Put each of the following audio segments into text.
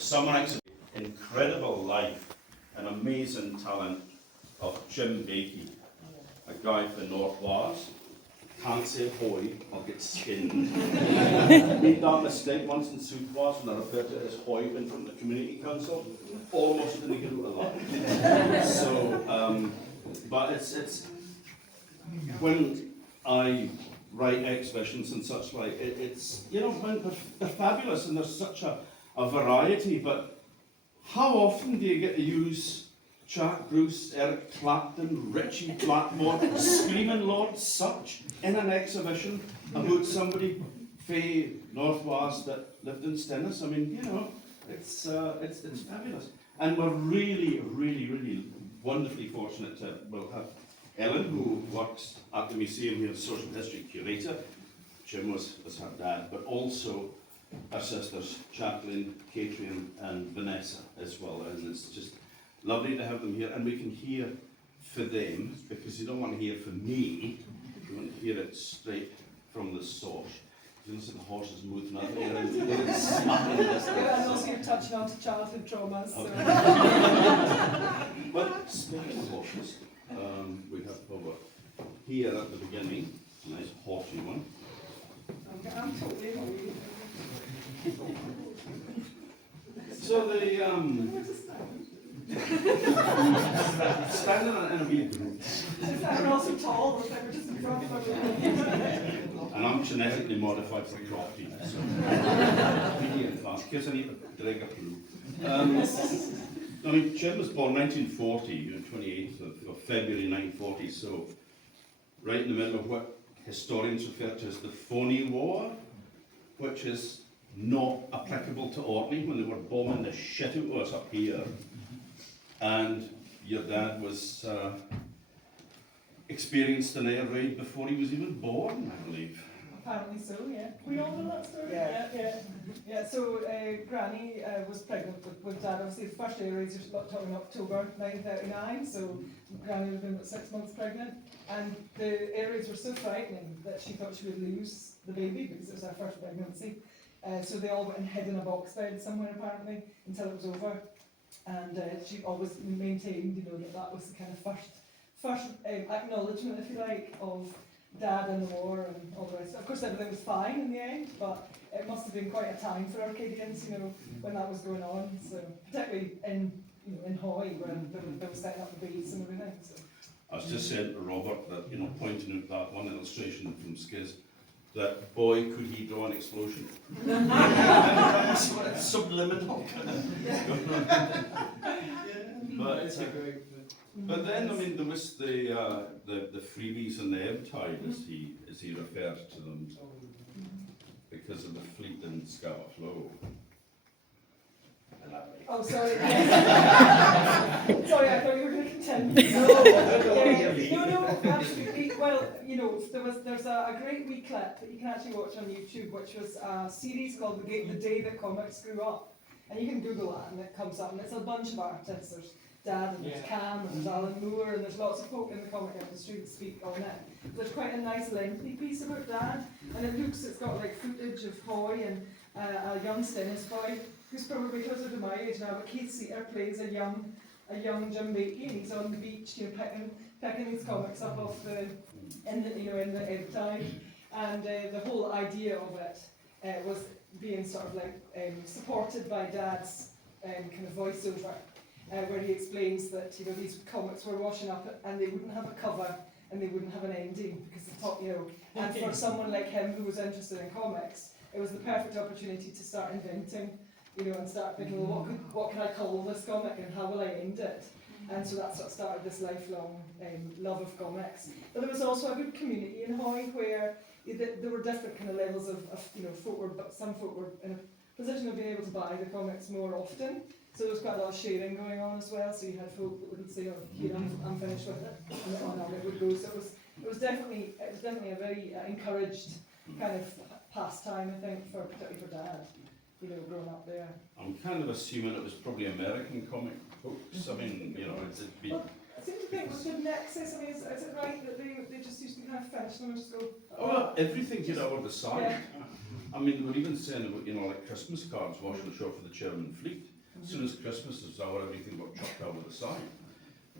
summarising the incredible life and amazing talent of Jim Baikie, a guy from North Wales. Can't say hoy, I'll get skinned. Made that mistake once in South Wales when I referred to it as hoy in front of the community council. Almost didn't get out alive. So, but it's when I write exhibitions and such like, it's, you know, they're fabulous and there's such a variety, but how often do you get to use Jack Bruce, Eric Clapton, Richie Blackmore, Screaming Lord Sutch in an exhibition about somebody from North Wales that lived in Stennis? I mean, you know, it's fabulous. And we're really, really, really wonderfully fortunate to have Ellen, who works at the museum here as social history curator. Jim was her dad, but also our sisters, Jacqueline, Catrian, and Vanessa as well. And it's just lovely to have them here, and we can hear for them, because you don't want to hear for me, you want to hear it straight from the source. You listen to the horses moving out there and and also you're touching on to childhood traumas. So. But speaking of horses, we have over here at the beginning, a nice horsey one. I'm totally annoyed. So the standing on in a wee group. And also tall, but we're just in front of everything. And I'm genetically modified for crofty, so really in fast. In case I need to drag a through. I mean, Jim was born 1940, 28th of February 1940, so right in the middle of what historians refer to as the Phoney War, which is not applicable to Orkney, when they were bombing the shit out of us up here. And your dad was experienced an air raid before he was even born, I believe. Apparently so, yeah. We all know that story? Yeah. So Granny was pregnant with Dad. Obviously the first air raids are talking October 1939, so Granny would have been about 6 months pregnant. And the air raids were so frightening that she thought she would lose the baby because it was her first pregnancy. So they all went and hid in a box bed somewhere apparently until it was over. And she always maintained, you know, that was the kind of first acknowledgement, if you like, of Dad and the war and all the rest. Of course, everything was fine in the end, but it must have been quite a time for Arcadians, you know, when that was going on. So particularly in Hoy, where they were setting up the base and everything. So. I was just saying to Robert that, you know, pointing out that one illustration from Skiz, that boy, could he draw an explosion? It's subliminal. But then, I mean, there was the freebies and the ebb tide, as he referred to them, because of the fleet and Scapa Flow. Oh, sorry. Sorry, I thought you were going to continue. No, absolutely. Well, you know, there's a great wee clip that you can actually watch on YouTube, which was a series called The Day That Comics Grew Up. And you can Google that and it comes up, and it's a bunch of artists. There's Dad, and there's Cam, and there's Alan Moore, and there's lots of folk in the comic industry that speak on it. There's quite a nice lengthy piece about Dad, and it's got like footage of Hoy and a young Stennis boy, who's probably closer to my age now, but Keith Seater plays a young Jim Baikie, and he's on the beach, you know, picking these comics up off in the ebb tide. And the whole idea of it was being sort of like supported by Dad's kind of voiceover. Where he explains that, you know, these comics were washing up and they wouldn't have a cover and they wouldn't have an ending because they thought, you know, and for someone like him who was interested in comics, it was the perfect opportunity to start inventing, you know, and start thinking, well, what can I call this comic and how will I end it? And so that sort of started this lifelong love of comics. But there was also a good community in Hoy where there were different kind of levels of you know, some folk were in a position of being able to buy the comics more often. So there was quite a lot of sharing going on as well. So you had folk that would say, "Oh, here I'm finished with it," and on it would go. So it was definitely a very encouraged kind of pastime, I think, particularly for Dad, you know, growing up there. I'm kind of assuming it was probably American comic books. I mean, you know, it'd be. Well, I seem to think with the Nexus, I mean, is it right that they just used to kind of finish them and just go? Oh, well, everything, you know, on the side. Yeah. I mean, they were even saying about, you know, like Christmas cards washing ashore for the Chairman Fleet. As soon as Christmas is over, everything got chucked out with a sign.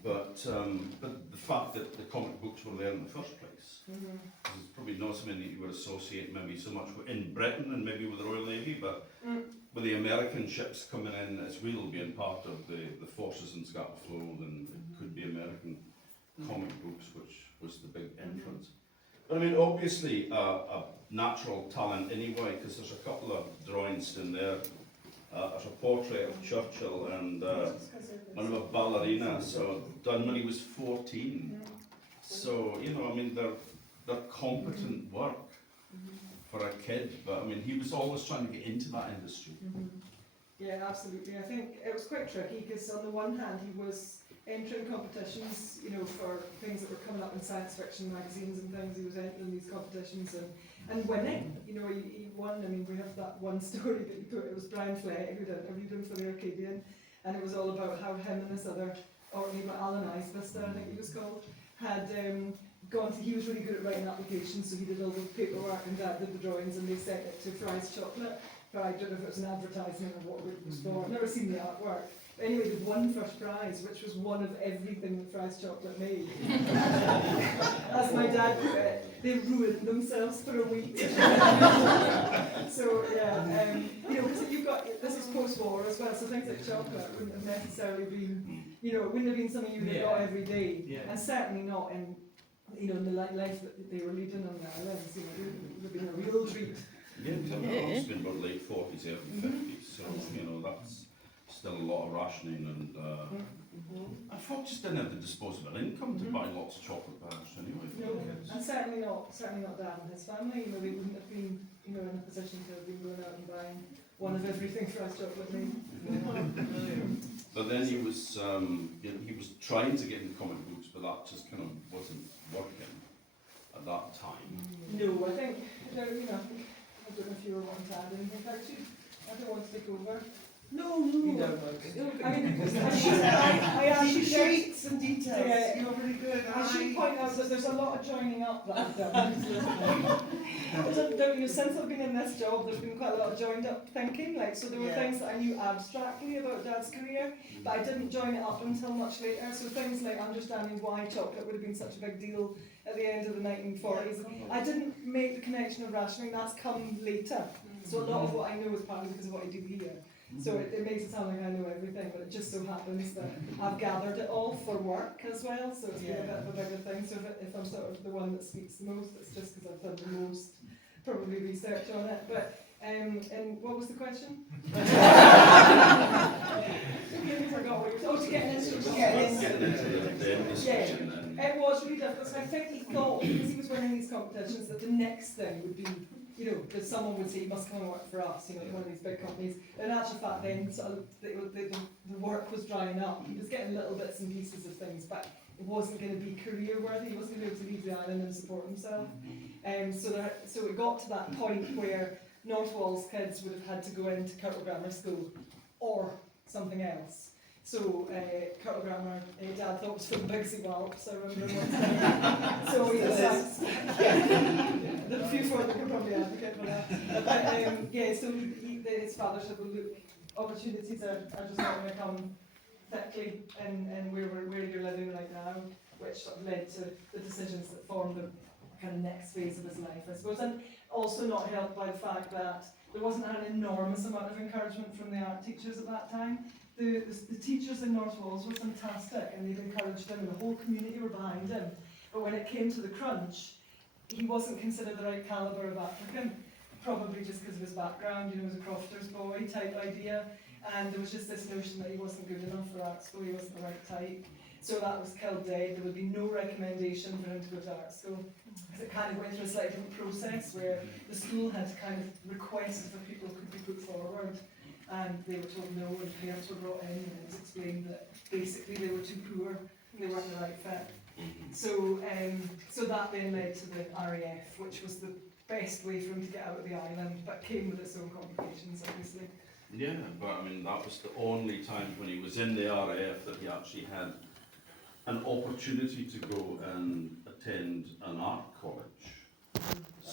But the fact that the comic books were there in the first place, there's probably not something that you would associate maybe so much in Britain and maybe with the Royal Navy, but with the American ships coming in as well being part of the forces in Scotland, and it could be American comic books, which was the big influence. But I mean, obviously a natural talent anyway, because there's a couple of drawings in there. There's a portrait of Churchill and one of a ballerina, so done when he was 14. So, you know, I mean, they're competent work for a kid, but I mean, he was always trying to get into that industry. Yeah, absolutely. I think it was quite tricky because on the one hand he was entering competitions, you know, for things that were coming up in science fiction magazines and things. He was entering these competitions and winning. You know, he won. I mean, we have that one story that he put. It was Brian Flett who interviewed him for the Arcadian, and it was all about how him and this other Orkney, Alan Isbister, I think he was called, had gone to. He was really good at writing applications, so he did all the paperwork and Dad did the drawings, and they sent it to Fry's Chocolate. But I don't know if it was an advertisement or what it was for. I've never seen the artwork. But anyway, they won first prize, which was one of everything that Fry's Chocolate made. As my dad put it, they ruined themselves for a week. So yeah, you know, because you've got, this was post-war as well, so things like chocolate wouldn't have necessarily been, you know, it wouldn't have been something you would have got every day, and certainly not in, you know, in the life that they were leading on the islands. You know, it would have been a real treat. Yeah, it's been about late 40s, early 50s, so, you know, that's still a lot of rationing, and and folk just didn't have the disposable income to buy lots of chocolate bars anyway. No, and certainly not Dad and his family. You know, they wouldn't have been, you know, in a position to have been going out and buying one of everything Fry's Chocolate made. But then he was trying to get into comic books, but that just kind of wasn't working at that time. No, I think, you know, I don't know if you were wanting to add anything, actually. I don't want to take over. No, you don't want to. I mean, I actually Sheets and details. Yeah. You're really good. I should point out that there's a lot of joining up that I've done. Since I've been in this job, there's been quite a lot of joined up thinking. Like, so there were things that I knew abstractly about Dad's career, but I didn't join it up until much later. So things like understanding why chocolate would have been such a big deal at the end of the 1940s. I didn't make the connection of rationing. That's come later. So a lot of what I know is partly because of what I do here. So it makes it sound like I know everything, but it just so happens that I've gathered it all for work as well, so it's been a bit of a bigger thing. So if I'm sort of the one that speaks the most, it's just because I've done the most, probably research on it. But, and what was the question? I forgot what you were to get into the industry. It was really difficult. So I think he thought, because he was winning these competitions, that the next thing would be, you know, that someone would say, you must come and work for us, you know, one of these big companies. In actual fact, then sort of the work was drying up. He was getting little bits and pieces of things, but it wasn't going to be career worthy. He wasn't going to be able to leave the island and support himself. So it got to that point where North Wales kids would have had to go into Carlyle Grammar School or something else. So Carlyle Grammar, Dad thought was from Bigsy Walps, I remember once. So he decided, the few folk that could probably advocate for that. But so his father said, well look, opportunities are just not going to come thickly in where you're living right now, which sort of led to the decisions that formed the kind of next phase of his life, I suppose. And also not helped by the fact that there wasn't an enormous amount of encouragement from the art teachers at that time. The teachers in North Wales were fantastic, and they'd encouraged him, and the whole community were behind him. But when it came to the crunch, he wasn't considered the right calibre of applicant, probably just because of his background, you know, he was a crofter's boy type idea, and there was just this notion that he wasn't good enough for art school, he wasn't the right type. So that was killed dead. There would be no recommendation for him to go to art school, because it kind of went through a slightly different process where the school had to kind of request for people who could be put forward. And they were told no, and parents were brought in, and it was explained that basically they were too poor, and they weren't the right fit. So that then led to the RAF, which was the best way for him to get out of the island, but came with its own complications, obviously. Yeah, but I mean, that was the only time when he was in the RAF that he actually had an opportunity to go and attend an art college.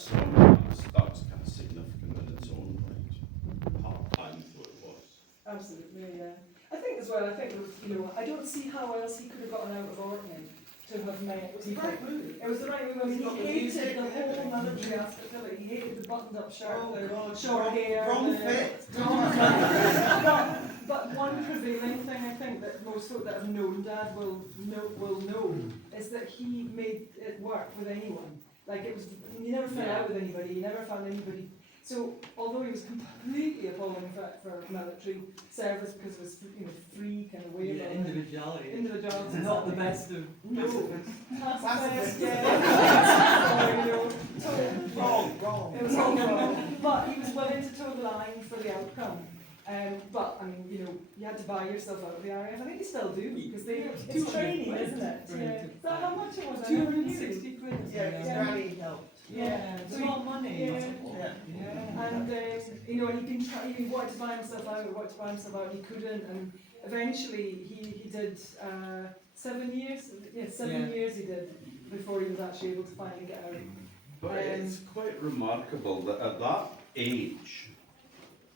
song, that's kind of significant in its own right. Part-time though it was. Absolutely, yeah. I think as well, you know, I don't see how else he could have gotten out of Orkney to have met people. It was the right move. I mean, he hated the whole military aspect of it. He hated the buttoned-up shirt, the short hair. Wrong fit. But one prevailing thing I think that most folk that have known Dad will know is that he made it work with anyone. Like it was, he never fell out with anybody. He never found anybody. So although he was completely appalling for military service because it was free kind of way of individuality. Individuality. Not the best of Pacifist, yeah. Wrong. It was all wrong. But he was willing to toe the line for the outcome. But I mean, you had to buy yourself out of the RAF. I think you still do because it's training, isn't it? Yeah. So how much it was? 260 quid. Yeah, his granny helped. Yeah, It's a lot of money. Yeah. And and he'd been he wanted to buy himself out, and he couldn't. And eventually he did 7 years. Yeah, 7 years he did before he was actually able to finally get out. But it's quite remarkable that at that age,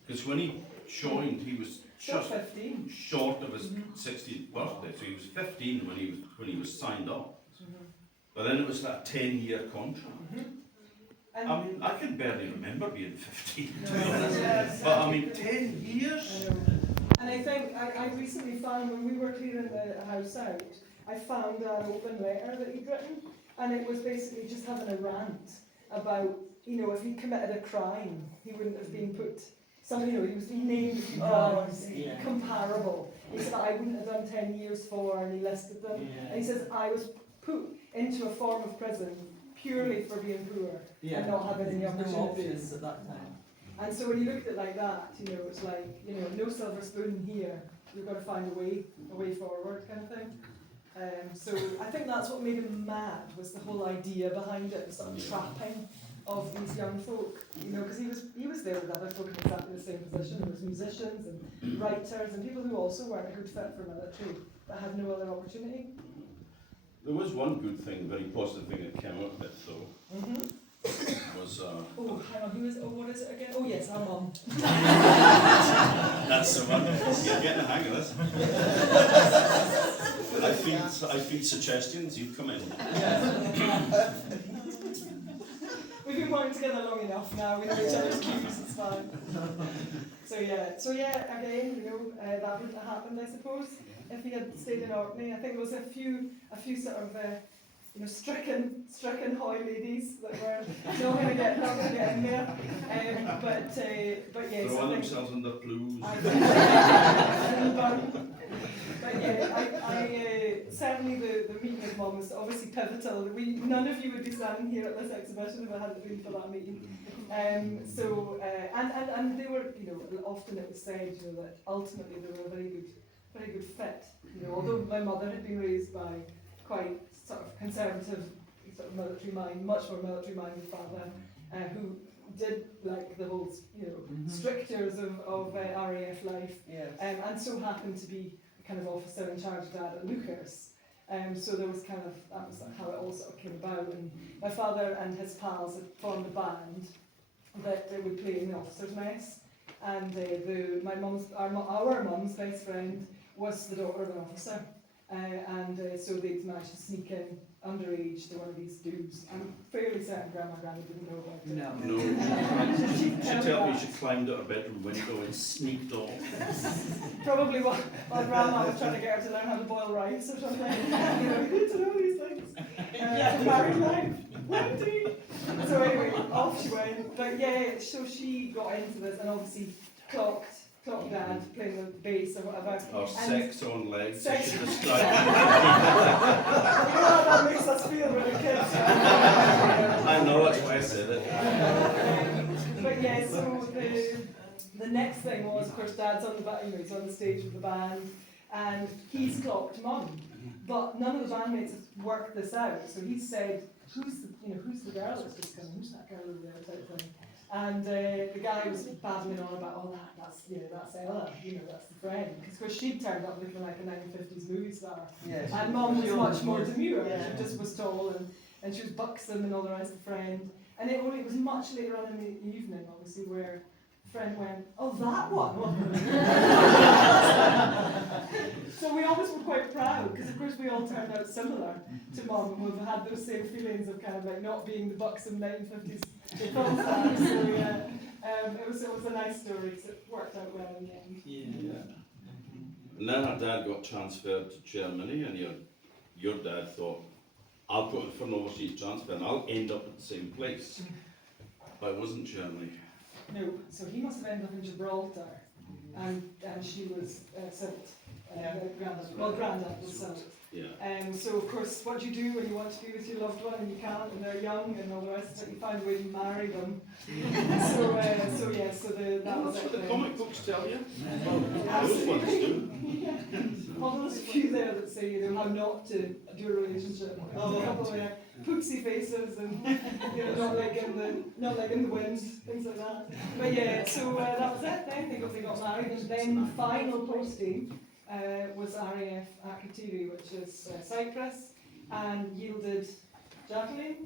because when he joined, he was just 15. short of his 16th birthday, so he was 15 when he was signed up. But then it was that 10-year contract. And I mean, I can barely remember being 15, Yes. but I mean, 10 years? I know. And I think I recently found when we were clearing the house out, I found an open letter that he'd written, and it was basically just having a rant about, if he committed a crime, he wouldn't have been put. He named a few crimes comparable. He said, I wouldn't have done 10 years for, and he listed them. And he says, I was put into a form of prison purely for being poor and not having any opportunities at that time. And so when you look at it like that, it's like, no silver spoon here. You've got to find a way forward, kind of thing. So I think that's what made him mad, was the whole idea behind it, the sort of trapping of these young folk. Because he was there with other folk in exactly the same position. There was musicians and writers and people who also weren't a good fit for military, but had no other opportunity. There was one good thing, very positive thing that came out of it, though. Was Oh, hang on, what is it again? Oh yes, our mum. that's the one. You're getting the hang of this. I feed suggestions. You come in. We've been working together long enough now. We know each other's cues. It's fine. So yeah. Again, that wouldn't have happened, I suppose, if he had stayed in Orkney. I think there was a few sort of stricken hoy ladies that were not going to get in there. But yes, throwing themselves in the blues. But yeah, I certainly the meeting with Mum was obviously pivotal. None of you would be standing here at this exhibition if it hadn't been for that meeting. And they were, often it was said, that ultimately they were a very good fit. Although my mother had been raised by quite sort of conservative sort of military mind, much more military minded father, who did like the whole, strictures of RAF life, and so happened to be a kind of officer in charge of Dad at Lucas. So there was that was how it all sort of came about. And my father and his pals had formed a band that they would play in the officers' mess. And our mum's best friend was the daughter of an officer. So they'd managed to sneak in underage to one of these dudes. I'm fairly certain Granny didn't know about it. No. She told me she climbed out a bedroom window and sneaked off. Probably while Grandma was trying to get her to learn how to boil rice or something. You need to know these things. Married life. Wendy. So anyway, off she went. But yeah, so she got into this and obviously clocked Dad playing the bass or whatever. Or sex on legs. Sex. She described it. That makes us feel really kids. I know, that's why I said it. But yeah, so the next thing was, of course, Dad's on the he's on the stage with the band, and he's clocked Mum, but none of the bandmates have worked this out. So he said, "Who's the girl that's just coming? Who's that girl over there?" Type thing. And the guy was babbling on about, that's Ella, that's the friend. Because of course she'd turned up looking like a 1950s movie star. Yes. And Mum was much more demure. Yeah. She just was tall and she was buxom and all the rest of the friend. And it was much later on in the evening, obviously, where a friend went, oh, that one? So we always were quite proud, because of course we all turned out similar to Mum, and we've had those same feelings of kind of like not being the buxom 1950s film stars. So yeah, it was a nice story, because it worked out well in the end. Yeah. And then her dad got transferred to Germany, and your dad thought, I'll go in for an overseas transfer and I'll end up at the same place. But it wasn't Germany. No, so he must have ended up in Gibraltar, and she was Silt. Grandad was Silt. Yeah. So of course, what do you do when you want to be with your loved one and you can't, and they're young and all the rest of it? You find a way to marry them. So that was That's it. what the comic books tell you. Those Absolutely. ones do. Although there's a few there that say, you know, how not to do a relationship. There's a couple of poopsie faces and, you know, not like in the wind, things like that. But yeah, so that was it then. They got married, and then the final posting was RAF Akrotiri, which is Cyprus, and yielded Jacqueline.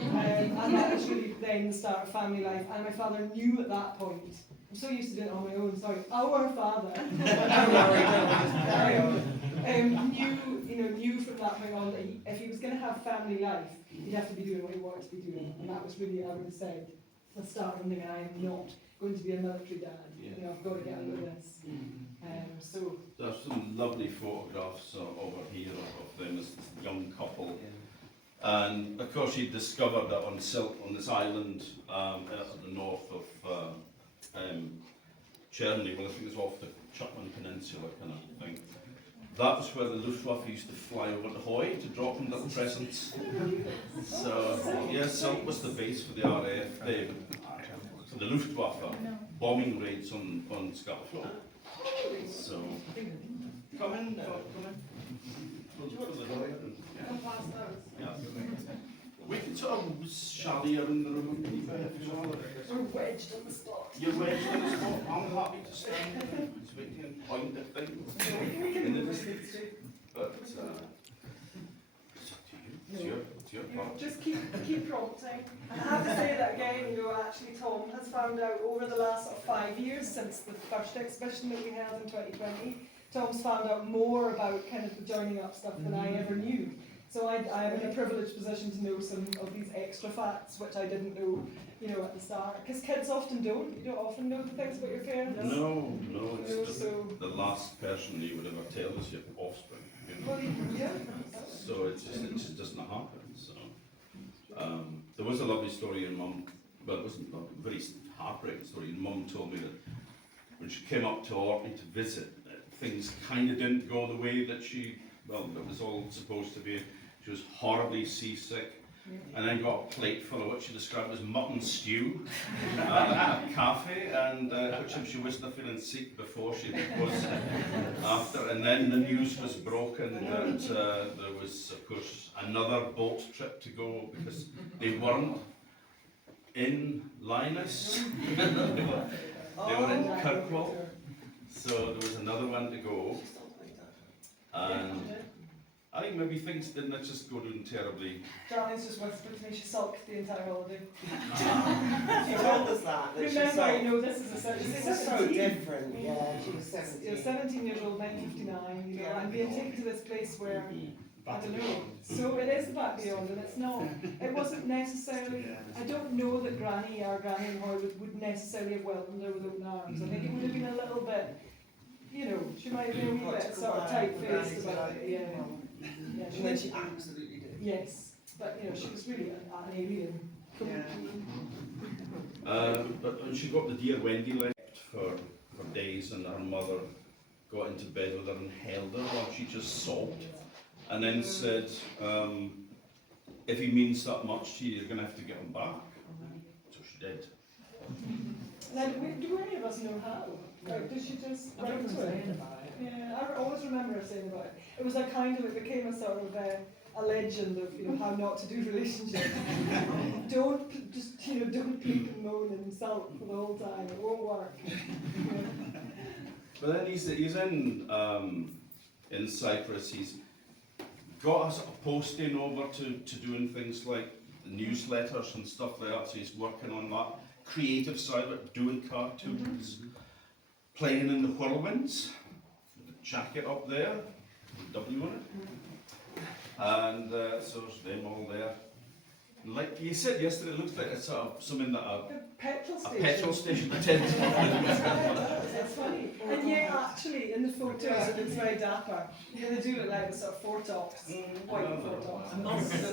And that was really then the start of family life. And my father knew at that point, I'm so used to doing it on my own, sorry, our father knew from that point on that if he was going to have family life, he'd have to be doing what he wanted to be doing. And that was really, I would have said, the start of something. I am not going to be a military dad. Yeah. You know, I've got to get out of this. So There's some lovely photographs over here of them as this young couple. And of course he discovered that on Silt, on this island at the north of Germany, well I think it's off the Jutland Peninsula kind of thing. That was where the Luftwaffe used to fly over to Hoy to drop them little presents. So yeah, Silt was the base for the RAF, for the Luftwaffe bombing raids on Scotland. So come in. Would you go to the door? Yeah. We can sort of shally in the room if you want. we're wedged in the spot. You're wedged in the spot. I'm happy to stand there so we can point at things in the distance. But it's up to you. It's your part. Just keep prompting. And I have to say that again, you know, actually Tom has found out over the last 5 years since the first exhibition that we held in 2020, Tom's found out more about kind of the joining up stuff than I ever knew. So I am in a privileged position to know some of these extra facts which I didn't know, you know, at the start. Because kids often don't. You don't often know the things about your parents. No, it's You know, just so the last person you would ever tell is your offspring. You know? well, yeah. So it just doesn't happen. So there was a lovely story in Mum. Well, it wasn't a very heartbreaking story. And Mum told me that when she came up to Orkney to visit, things kind of didn't go the way that it was all supposed to be. She was horribly seasick, and then got a plate full of what she described as mutton stew at a cafe, and which she wasn't feeling sick before, she was after. And then the news was broken that there was, of course, another boat trip to go because they weren't in Linus. They were in Kirkwall, so there was another one to go. And I think maybe things didn't just go doing terribly. Darlene's just whispered to me, she sulked the entire holiday. She told us that she Remember, saw- you know, this is a This is so different. Yeah, she was 17. You know, 17 years old, 1959, you know, and being taken to this place where, I don't know, so it is the back beyond, and it's not, it wasn't necessarily, I don't know that our Granny in Hoy would necessarily have welcomed her with open arms. I think it would have been a little bit, you know, she might have been a wee bit sort of tight-faced about it, yeah. Yeah, And then she absolutely did. yes, but you know, she was really an alien. But when she got the dear Wendy left for days, and her mother got into bed with her and held her while she just sobbed, and then said, if he means that much to you, you're going to have to get him back. So she did. Now, do any of us know how? Like, did she just write to it? Yeah, I always remember her saying about it. It was a kind of, it became a sort of a legend of, you know, how not to do relationships. Don't peep and moan and insult for the whole time. It won't work. But then he's in Cyprus. He's got a sort of posting over to doing things like newsletters and stuff like that, so he's working on that creative side of it, doing cartoons, playing in the whirlwinds, the jacket up there, the W on it, and so there's them all there. And like you said yesterday, it looks like it's something that A petrol a station. petrol station attends. That's funny. And yet, actually, in the photos, it looks very dapper. They do look like the sort of four tops, white four tops. And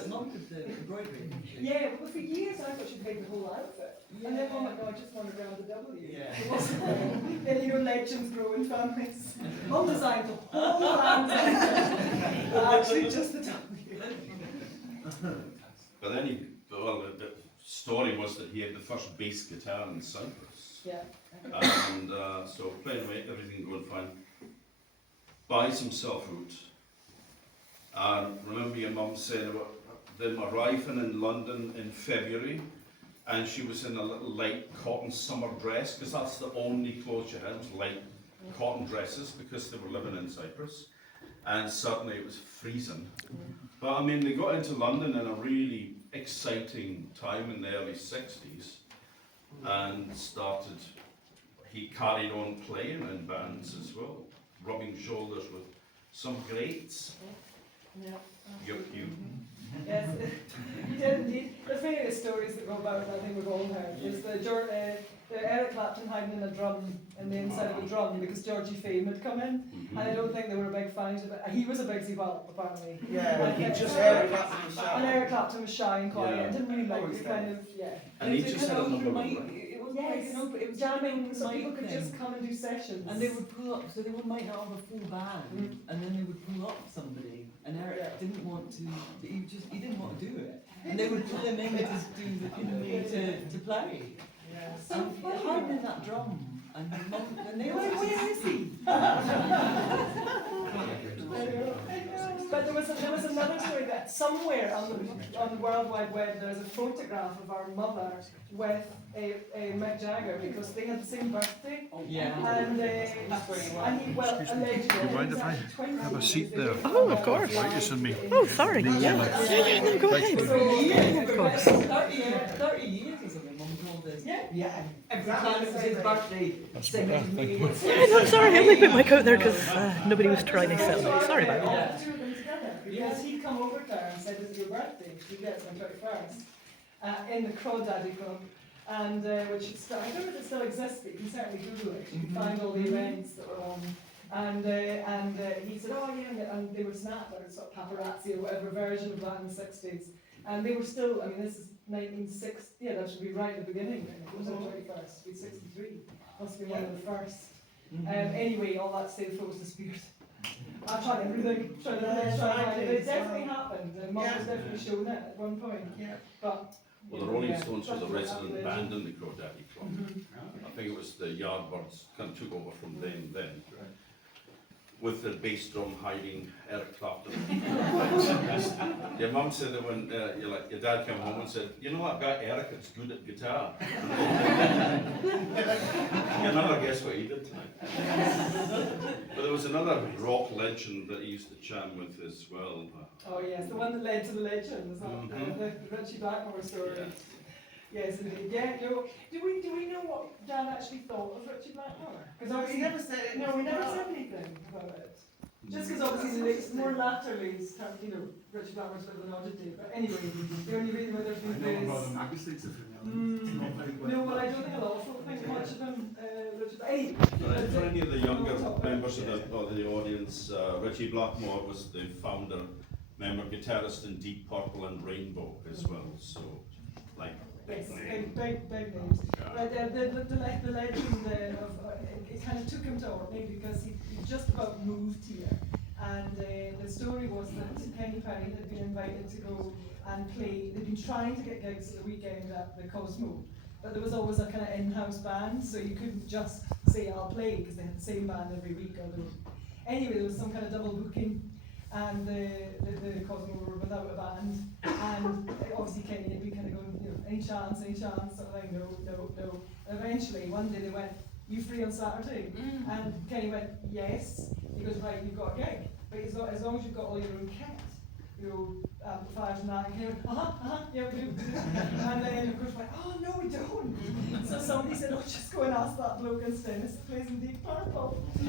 mum did the embroidery. Yeah, well, for years I thought she'd paid the whole outfit. And then, oh my God, I just wanted around the W. Yeah. It wasn't there. Then, you know, legends grow in families. Mum designed the whole land, but actually just the W. But then the story was that he had the first bass guitar in Cyprus. Yeah. And so playing away, everything going fine. Buys himself out. And remember your mum saying about them arriving in London in February, and she was in a little light cotton summer dress, because that's the only clothes she had, was light cotton dresses, because they were living in Cyprus. And suddenly it was freezing. But I mean, they got into London in a really exciting time in the early 60s, and started, he carried on playing in bands as well, rubbing shoulders with some greats. Yeah. You. Yes, you did indeed. There's many of the stories that go about, I think we've all heard. There's the Eric Clapton hiding in a drum in the inside of the drum because Georgie Fame had come in, and I don't think they were big fans of it. He was a Bigsy Whelp, apparently. Yeah, And he it- just Eric Clapton And Eric Clapton was shy and quiet, Yeah. and didn't really like Always the kind of, yeah. And he just had a number one, It right? wasn't like Yes, an open, it was jamming, so mic people could thing. just come and do sessions. And they would pull up, so they might not have a full band, and then they would pull up somebody, and Eric Yeah. didn't want to, he didn't want to do it. And they would pull him in to do the, to play. Yeah. So hiding in that drum, and they were like, where is he? But there was another story that somewhere on the World Wide Web there's a photograph of our mother with a Mick Jagger because they had the same birthday. Yeah. And he, well, allegedly, Do you mind he was if I actually 20 have a when seat he was there? there. Oh, of course. Right, me. Oh, sorry. Yeah. No, go ahead. So, Yeah, of course. 30 years or something, Mum told us. yeah, Yeah, Every time it was his birthday, singing to me. Yeah, no, sorry. I only put my coat there because nobody was trying to sell me. Sorry about all that. the two of them together. Because he'd come over to her and said, "It's your birthday." She gets my 21st in the Crawdaddy Club, and which is still, I don't know if it still exists, but you can certainly Google it. You can find all the events that were on. And he said, "Oh yeah," and they were snap or sort of paparazzi or whatever version of that in the 60s. And they were still, I mean, this is 1960, yeah, that should be right at the beginning. It was on 21st, be 63. Must be one of the first. Anyway, all that sales was disputed. I tried everything, tried to find it, but it definitely happened, and Mum was definitely shown it at one point. Yeah. But Well, the Rolling Stones was a resident band in the Crawdaddy Club. I think it was the Yardbirds kind of took over from them then. With the bass drum hiding Eric Clapton. Your mum said that when your dad came home and said, "You know that guy Eric is good at guitar." You'll never guess what he did tonight. But there was another rock legend that he used to jam with as well. oh yes, the one that led to the legend, is that the Richie Blackmore story? Yeah. Yes, indeed. Yeah, no. Do we know what Dad actually thought of Richie Blackmore? Because No, he obviously, never said it. no, we never said anything about it. Just because obviously it's more latterly, it's kind of, you know, Richie Blackmore's a bit of an oddity. But anyway, the only reason why there's been this. No, well, I don't think a lot of folk think much of him, Richie. Hey, For any of the younger members of the audience, Richie Blackmore was the founder, member, guitarist in Deep Purple and Rainbow as well. So, like, yes, big names. But the legend it kind of took him to Orkney because he just about moved here. And the story was that Penny Perry had been invited to go and play. They'd been trying to get gigs at the weekend at the Cosmo, but there was always a kind of in-house band, so you couldn't just say I'll play because they had the same band every week. Anyway, there was some kind of double booking, and the Cosmo were without a band, and obviously Kenny had been kind of going, you know, any chance, sort of thing, no. Eventually, one day they went, "You free on Saturday?" And Kenny went, "Yes." He goes, "Right, you've got a gig, but as long as you've got all your own kit." amplifiers and that, and he went, yeah we do. And then of course we're like, oh no we don't. So somebody said, oh just go and ask that bloke instead, this plays in Deep Purple. So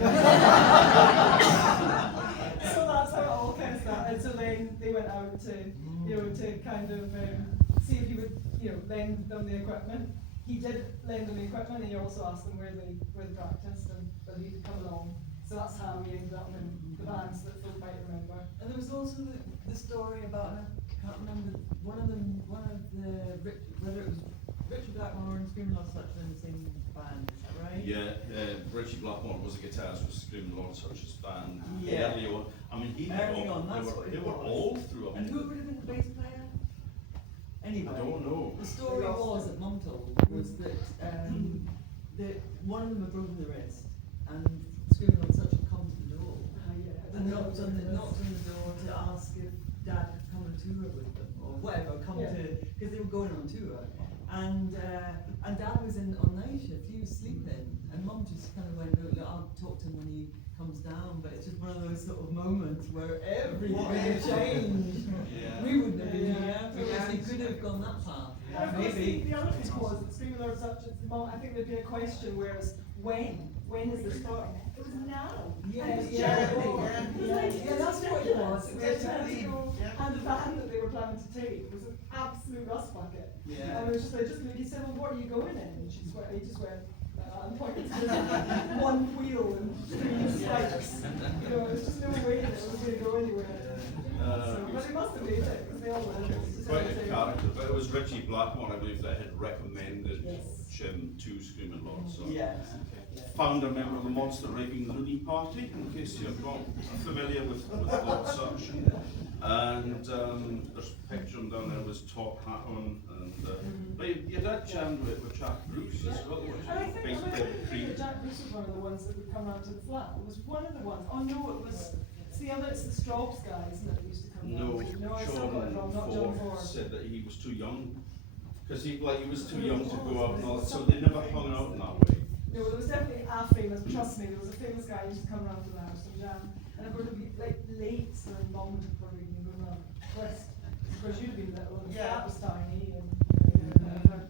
that's how it all kind of started. So then they went out to, to kind of see if he would, lend them the equipment. He did lend them the equipment, and he also asked them where they practiced and whether he could come along. So that's how we ended up in the bands that folk might remember. And there was also the story about, and I can't remember, whether it was Richard Blackmore and Screaming Lost Such in the same band, is that right? Yeah, Richie Blackmore was a guitarist with Screaming Lord Such's band. Yeah. Early on. I mean, Early on, that's what they it were was. all through. I And mean, who would have been the bass player? Anyway. I don't know. The story was that Mum told was that one of them had broken the wrist, and Screaming Lord Such had come to the door. And knocked on the door to ask if Dad could come on tour with them, or whatever, because they were going on tour. And Dad was on night shift, he was sleeping, and Mum just kind of went, look, I'll talk to him when he comes down, but it's just one of those sort of moments where everything changed. Yeah. We wouldn't have been here, because he could have gone that path. And of course, Maybe. the other thing was that Screaming Lord Such's mom, I think there'd be a question, whereas when is the start? It was now. Yeah, And it was yeah, Jericho. yeah. It was like, Yeah, that's what it was. It was Jericho, Yeah. and the van that they were planning to take was an absolute rust bucket. Yeah. And it was just like, he said, well, what are you going in? And he just went, and pointed to one wheel and three spikes. There's just no way that it was going to go anywhere. But it must have made it, because they all were. Quite a character, but it was Richie Blackmore, I believe, that had recommended Yes. Jim to Screaming Lord. So. Yes. Founder member of the Monster Raving Loony Party, in case you're not familiar with Lord Such. And there's a picture of him down there with his top hat on. And but your dad jammed with Jack Bruce as well. And I think Basically, that Jack Bruce was one of the ones that would come round to the flat. It was one of the ones. Oh no, it was. It's the other. It's the Straubs guys that used to come No, round. No, I still got it wrong. Not John Ford Ford. said that he was too young. Because he was too young to go out and all that, so they never hung out in that way. No, there was definitely a famous. Trust me, there was a famous guy who used to come round to the house and jam. And of course, it'd be like late, so Mum would probably been going round first. Of course, you'd have been little, and the flat was tiny, and whatever.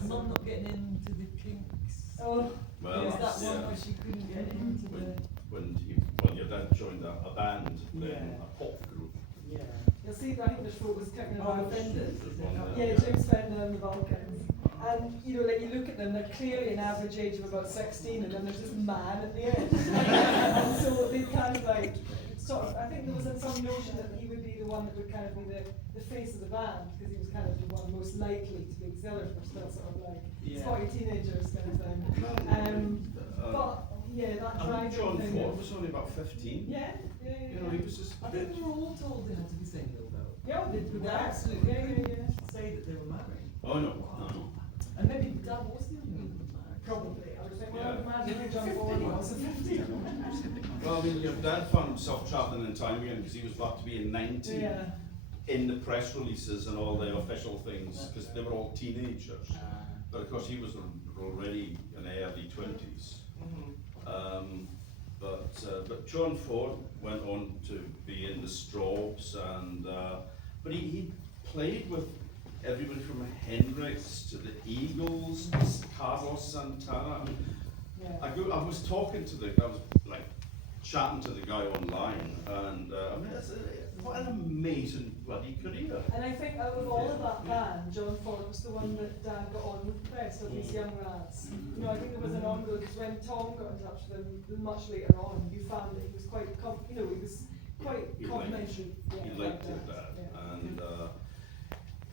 And Mum not getting into the Kinks. Oh, Well, There's that that's, one yeah. where she couldn't get into the. When your dad joined a band, then Yeah. a pop group. Yeah. you'll see. I think there's folk was kicking Oh, about. Fenders, is it? Yeah, James Fender and the Vulcans. And you look at them, they're clearly an average age of about 16, and then there's this man at the end. And so they kind of like, I think there was some notion that he would be the one that would kind of be the face of the band, because he was kind of the one most likely to be, because the others were still sort of like spotty teenagers kind of thing. But yeah, that I mean, driving John thing. Ford was only about 15. Yeah. He was just I think they were all told they had to be single though. Yeah, They they would were. absolutely Yeah. say that they were married. Oh no. And maybe Dad was the only one that was married. Probably. I would think, Yeah. well, imagine who John Ford was at 15. Well, I mean, your dad found himself travelling in time again because he was about to be in 90 Yeah. in the press releases and all the official things, because they were all teenagers. But of course, he was already in the early 20s. But John Ford went on to be in the Straubs, and but he played with everybody from Hendrix to the Eagles, Carlos Santana. I mean, Yeah. I was talking to I was like chatting to the guy online, and I mean, what an amazing bloody career. And I think out of all of that band, John Ford was the one that got on with the best of these young lads. I think there was an ongoing, because when Tom got in touch with him much later on, you found that he was quite, he was quite He liked- complimentary. He liked it, that. and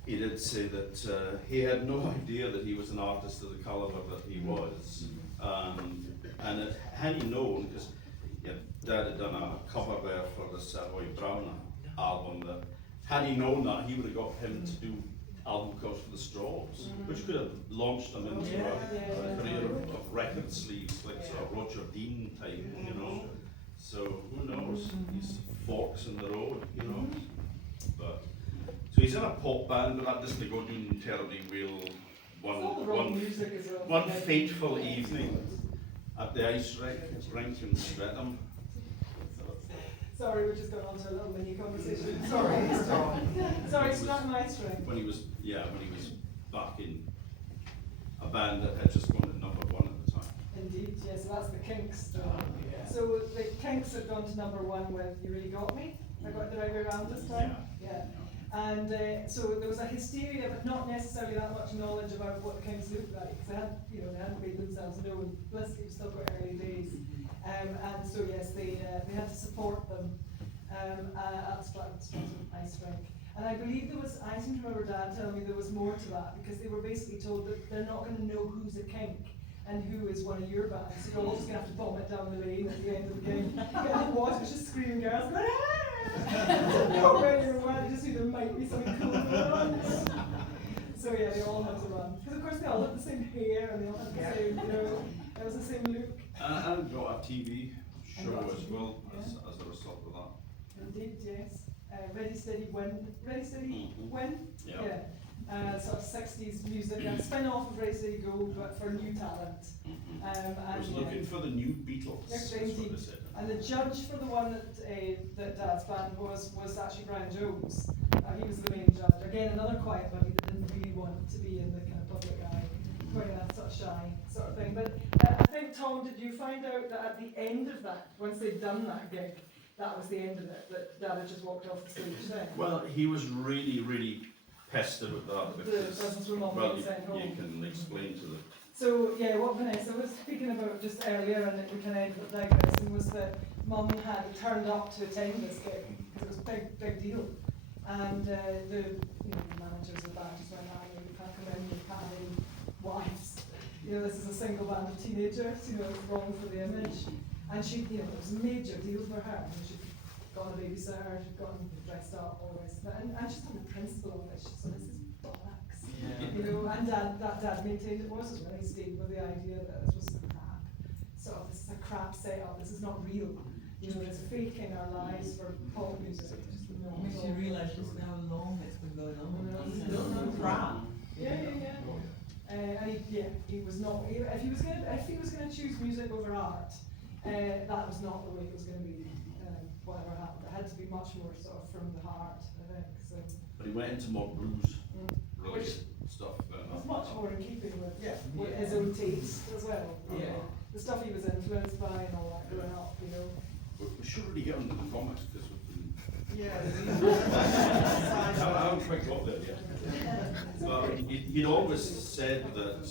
he did say that he had no idea that he was an artist of the caliber that he was. And had he known, because Dad had done a cover there for the Savoy Brown album, that had he known that, he would have got him to do album covers for the Straubs, which could have launched them into a career of record sleeves, like sort of Roger Dean type, So who knows? These forks in the road, But so he's in a pop band, but that doesn't go doing terribly well. All the rock music as well. One fateful evening at the ice rink in Streatham. So Sorry, we're just going on to a little mini conversation. Sorry, sorry, it's not my strength. When he was back in a band that had just gone to number 1 at the time. Indeed, yes, that's the Kinks. So the Kinks had gone to number 1 with You Really Got Me. I got it the right way around this time? Yeah. And so there was a hysteria, but not necessarily that much knowledge about what the Kinks looked like. Because they hadn't made themselves known. Plus, it was still quite early days. And so yes, they had to support them at Ice Rink. And I believe I seem to remember Dad telling me there was more to that, because they were basically told that they're not going to know who's a kink and who is one of your bands. So you're all just going to have to bomb it down the lane at the end of the game. Get on the water, just screaming girls going, ah! No where you were, they just knew there might be something cool going on. So yeah, they all had to run. Because of course they all had the same hair and they all had the same, it was the same look. And got a TV show as well as a result of that. Indeed, yes. Ready, Steady, Win. Ready, Steady, Win? Yeah. Sort of 60s music, and spin off of Ready, Steady, Go, but for new talent. I was looking for the new Beatles. Yes, That's what indeed. they said. And the judge for the one that Dad's band was actually Brian Jones. He was the main judge. Again, another quiet bunny that didn't really want to be in the kind of public eye. Quite a sort of shy sort of thing. But I think, Tom, did you find out that at the end of that, once they'd done that gig, that was the end of it, that Dad had just walked off the stage then? Well, he was really, really pestered with that The because, presents were not well, being sent home. you can explain to the. So, yeah, what Vanessa was speaking about just earlier, and we kind of ended up digressing, was that Mum had turned up to attend this gig, because it was a big deal. And the managers of the band just went, you can't come in, you can't have any wives. This is a single band of teenagers, it's wrong for the image. And she, it was a major deal for her. She'd gotten a babysitter, she'd gotten dressed up, all the rest of it. And just on the principle of it, she said, this is bollocks. Yeah. And Dad maintained it was as well. He stayed with the idea that this was crap. So this is a crap setup, this is not real. It's faking our lives for pop music. Makes you realise just how long it's been going on. It's still no crap. Yeah. And he was not. If he was going to choose music over art, that was not the way it was going to be. Whatever happened, it had to be much more sort of from the heart, I think. So. But he went into more blues related stuff. It's much more in keeping with his own taste as well. The stuff he was influenced by and all that growing up, We should really get into the comics because we've been. Yeah. I haven't quite got there yet. But he'd always said that.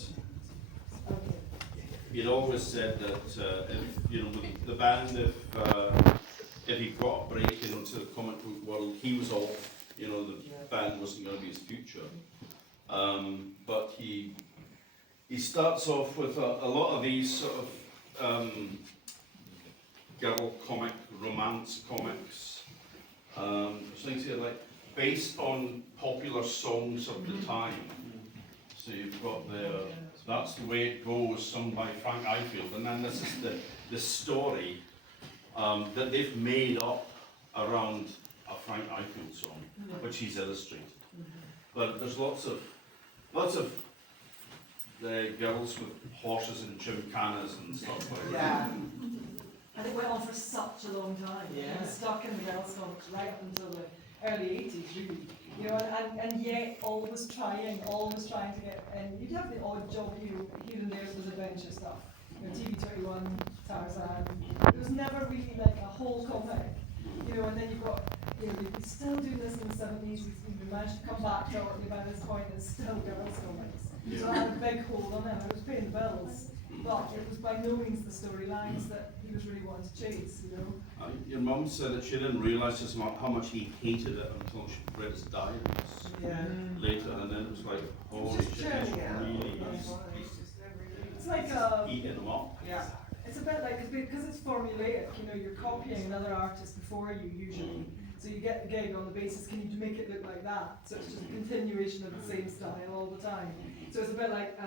He'd always said that if with the band, if he got a break into the comic book world, he was off. The band wasn't going to be his future. But he starts off with a lot of these sort of girl comic, romance comics. Things here like based on popular songs of the time. So you've got That's the Way It Goes, sung by Frank Ifield, and then this is the story that they've made up around a Frank Ifield song, which he's illustrated. But there's lots of girls with horses and chimcanas and stuff like that. And it went on for such a long time. It was stuck in the girls' comics right up until the early 80s, really. And yet always trying to get, and you'd have the odd job here and there with adventure stuff. TV21, Tarzan. It was never really like a whole comic. And then you've got, he's still doing this in the 70s, he's managed to come back to Orkney by this point, and it's still girls' comics. So I had a big hold on him, I was paying the bills. But it was by no means the storylines that he was really wanting to chase, Your mum said that she didn't realise how much he hated it until she read his diaries later, and then it was like, holy shit, it's like eating them up. It's a bit like, because it's formulaic, you're copying another artist before you usually. So you get the gig on the basis, can you make it look like that? So it's just a continuation of the same style all the time. So it's a bit like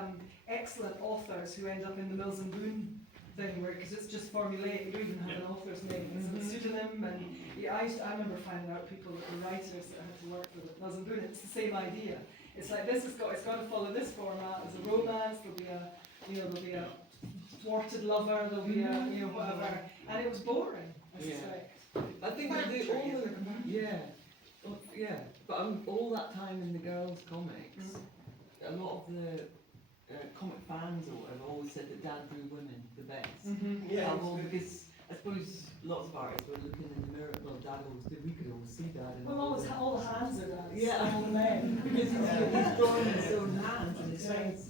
excellent authors who end up in the Mills and Boon thing, where because it's just formulaic, you don't even have an author's name, it's a pseudonym, and I remember finding out people that were writers that I had to work with at Mills and Boon. It's the same idea. It's like it's got to follow this format. There's a romance, there'll be a thwarted lover, there'll be a whatever, and it was boring. I suspect. I think think but all that time in the girls' comics, a lot of the comic fans or whatever always said that Dad drew women the best. Yeah. Well, because I suppose lots of artists were looking in the mirror. Well, Dad always did. We could always see Dad. In Well, all the hands are dads. Yeah, all the men. because he's drawing his own hands and his face.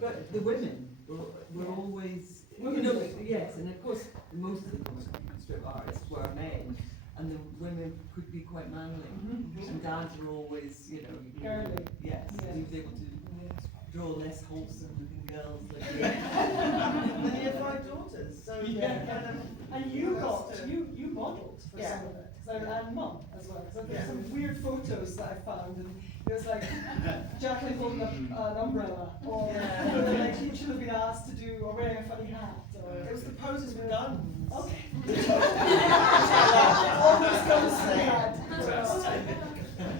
But the women were always, yes, and of course most of the strip artists were men, and the women could be quite manly, and dads were always, Girly. yes, Yeah. he was able to draw less wholesome looking girls. Like And then he had 5 daughters, so And you modelled for some of it, and Mum as well. So there's some weird photos that I found, and it was like Jacqueline holding an umbrella, or like she should have been asked to do, or wearing a funny hat. it was the poses with guns. Okay. All those guns I say. had.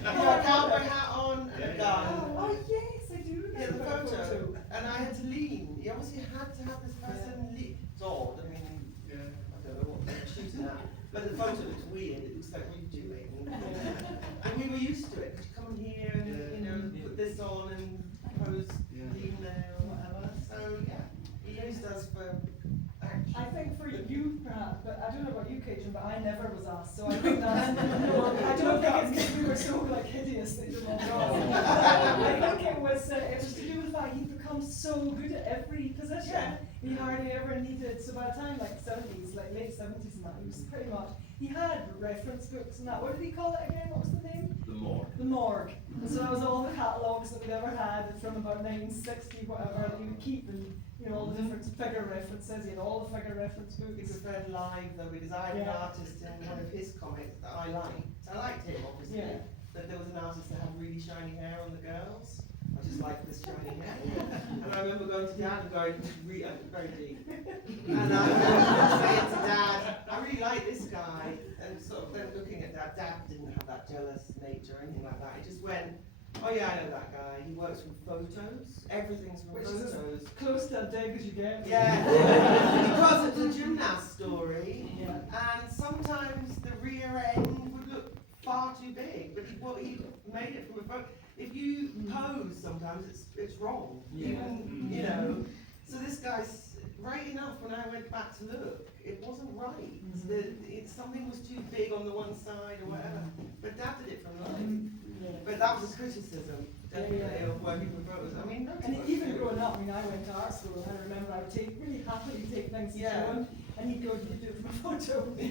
A cowboy hat on and a gun. Oh yes, I do Yeah, the remember that photo. And I had to lean. You obviously had to have this person lean. It's odd. I mean, I don't know what they're shooting at. But the photo looks weird. It looks like, what are you doing? And we were used to it. You come here and, put this on and pose lean there or whatever. So, yeah, he used us for action. I think for you perhaps, but I don't know about you, Cajun, but I never was asked, so I think that's, I don't think it's because we were so hideous that you didn't want to go. I think it was to do with the fact he'd become so good at every position, he hardly ever needed, so by the time late 70s and that, he was pretty much, he had reference books and that, what did he call it again, what was the name? The Morgue. The Morgue. And so that was all the catalogues that we'd ever had from about 1960, whatever, that he would keep, and all the different figure references, all the figure reference books. It's read live though, because I had an artist in one of his comics that I liked. I liked him, obviously. But there was an artist that had really shiny hair on the girls. I just liked this shiny hair. And I remember going to Dad and going, very deep. And I remember saying to Dad, I really like this guy. And sort of then looking at Dad, Dad didn't have that jealous nature or anything like that. He just went, oh yeah, I know that guy. He works from photos. Everything's from photos. Is as close to a dig as you get. Yeah. Because it's a gymnast story. And sometimes the rear end would look far too big. But he made it from a photo. If you pose sometimes it's wrong. Even, so this guy's right enough when I went back to look, it wasn't right. Something was too big on the one side or whatever. But Dad did it from life. But that was a criticism, definitely, of working with photos. I mean, and even growing up, I went to art school, and I remember I would really happily take things to show him, and he'd go, you do it from a photo. He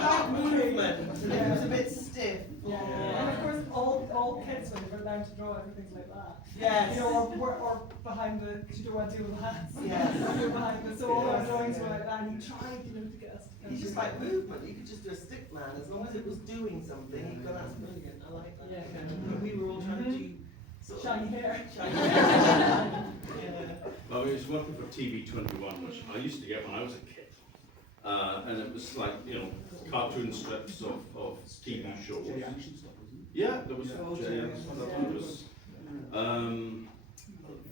liked movement, and it was a bit stiff. And of course, all kids, when they were learn to draw, everything's like that. Yes. Or behind the, because you don't want to deal with the hands. Yes. Behind the, so all our drawings were like that, and he tried, to get us to He just liked movement. You could just do a stick man as long as it was doing something. He'd go, that's brilliant. I like that. And we were all trying to do sort of shiny hair. Well, I was working for TV21, which I used to get when I was a kid. And it was like, cartoon strips of TV shows. Yeah, there was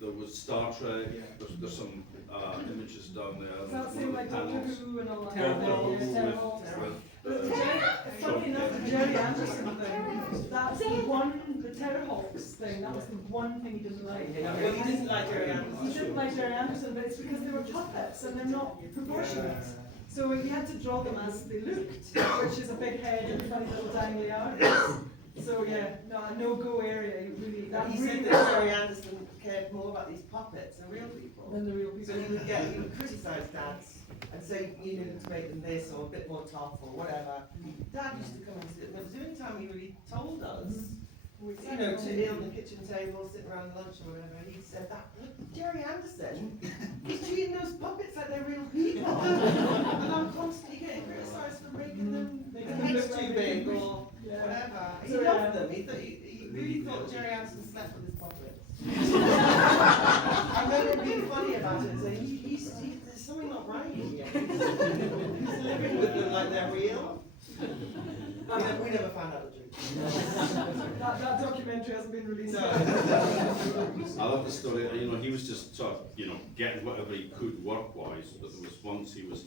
there was Star Trek, there's some images down there. Does that seem like Doctor Who and all that? Terrible. Funny enough, the Jerry Anderson thing, that's the Terrorhawks thing, that was the one thing he didn't like. Well, he didn't like Jerry Anderson. He didn't like Jerry Anderson, but it's because they were puppets and they're not proportionate. So he had to draw them as they looked, which is a big head and funny little dangly arms. So no-go area. He said that Jerry Anderson cared more about these puppets than real people. Than the real people. So he would criticise dads and say you needed to make them this or a bit more tough or whatever. Dad used to come and sit. There was the only time he really told us. To eat on the kitchen table, sitting around lunch or whatever, he said that, look, Jerry Anderson, he's treating those puppets like they're real people. And I'm constantly getting criticised for making them, the head's too big or whatever. He loved them. He really thought Jerry Anderson slept with his puppets. I remember being funny about it and saying, there's something not right here. He's living with them like they're real. We never found out the truth. That documentary hasn't been released. I love the story. He was just sort of, getting whatever he could work-wise. But there was once he was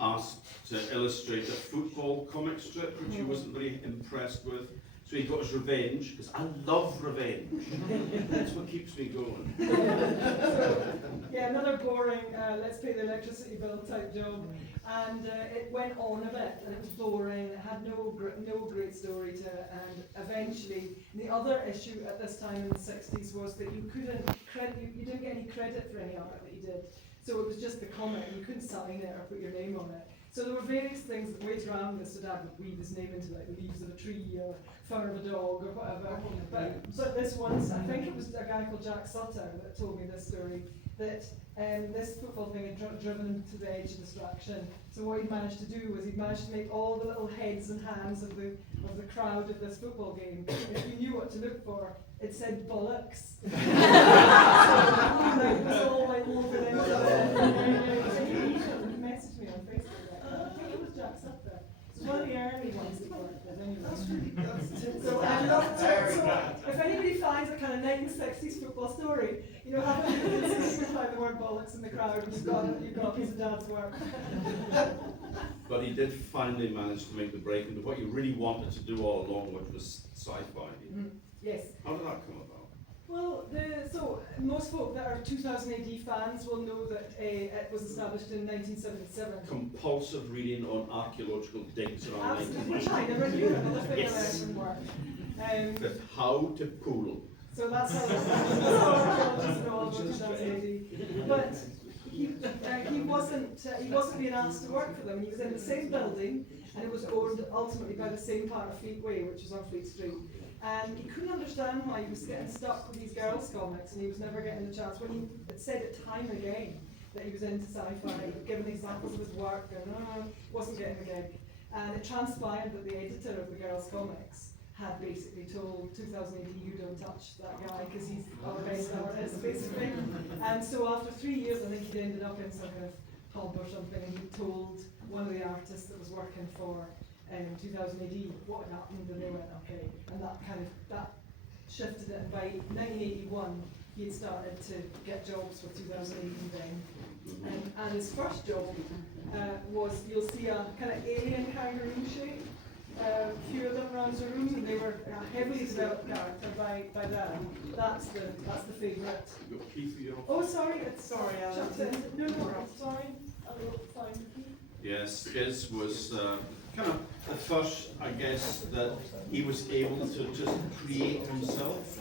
asked to illustrate a football comic strip, which he wasn't very impressed with. So he got his revenge, because I love revenge. That's what keeps me going. Yeah, another boring, let's pay the electricity bill type job. And it went on a bit, and it was boring, it had no great story to it, and eventually, the other issue at this time in the 60s was that you didn't get any credit for any art that you did. So it was just the comic, you couldn't sign it or put your name on it. So there were various things that ways around this, so Dad would weave his name into like the leaves of a tree or fur of a dog or whatever. But this once, I think it was a guy called Jack Sutter that told me this story, that this football thing had driven him to the edge of distraction. So what he managed to do was he managed to make all the little heads and hands of the crowd of this football game. If you knew what to look for, it said bollocks. So it was all like woven into it. He messaged me on Facebook. I think it was Jack Sutter. It's one of the early ones that worked with anyway. So I'd love to. So if anybody finds a kind of 1960s football story, you know, have a look and see if you can find the word bollocks in the crowd, and you've got a piece of Dad's work. But he did finally manage to make the break into what he really wanted to do all along, which was sci-fi. Yes. How did that come about? Well, so most folk that are 2000 AD fans will know that it was established in 1977. Compulsive reading on archaeological digs around Absolutely, which I never knew another thing Yes. American work. With how to pool. So that's how archaeologists know all about 2000 AD. But he wasn't being asked to work for them. He was in the same building, and it was owned ultimately by the same part of Fleet Way, which was on Fleet Street. And he couldn't understand why he was getting stuck with these girls' comics, and he was never getting the chance. When he had said it time and again that he was into sci-fi, given examples of his work, and wasn't getting the gig. And it transpired that the editor of the girls' comics had basically told 2000 AD, you don't touch that guy because he's our best artist, basically. And so after 3 years, I think he'd ended up in some kind of pub or something, and he told one of the artists that was working for 2000 AD what had happened, and they went, okay. And that shifted it. And by 1981, he had started to get jobs with 2000 AD then. And his first job was, you'll see a kind of alien kangaroo shape. A few of them around the room, and they were a heavily developed character by Dad. That's the favourite. You've got key for your office? Oh, sorry, it's Sorry, Alan. chucked in. No, it's sorry. I will find the key. Yes, his was kind of the first, I guess, that he was able to just create himself,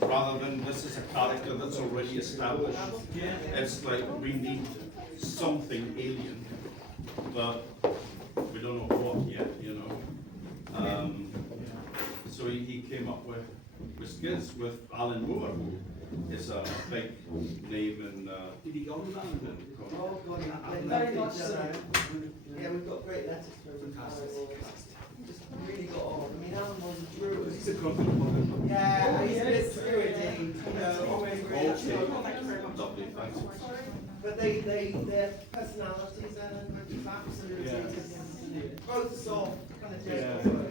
rather than this is a character that's already established. It's like we need something alien, but we don't know what yet, you know. So he came up with Skiz with Alan Moore, who is a big name in. Did he go to that? Oh God, Very much so. Yeah, we've got great letters from him. Just really got on. I mean, Alan was a druid. He's a grumpy one. Yeah, he's a bit druidy, you know, always great. Okay, lovely, thanks. But their personalities are absolutely both soft, kind of gentle.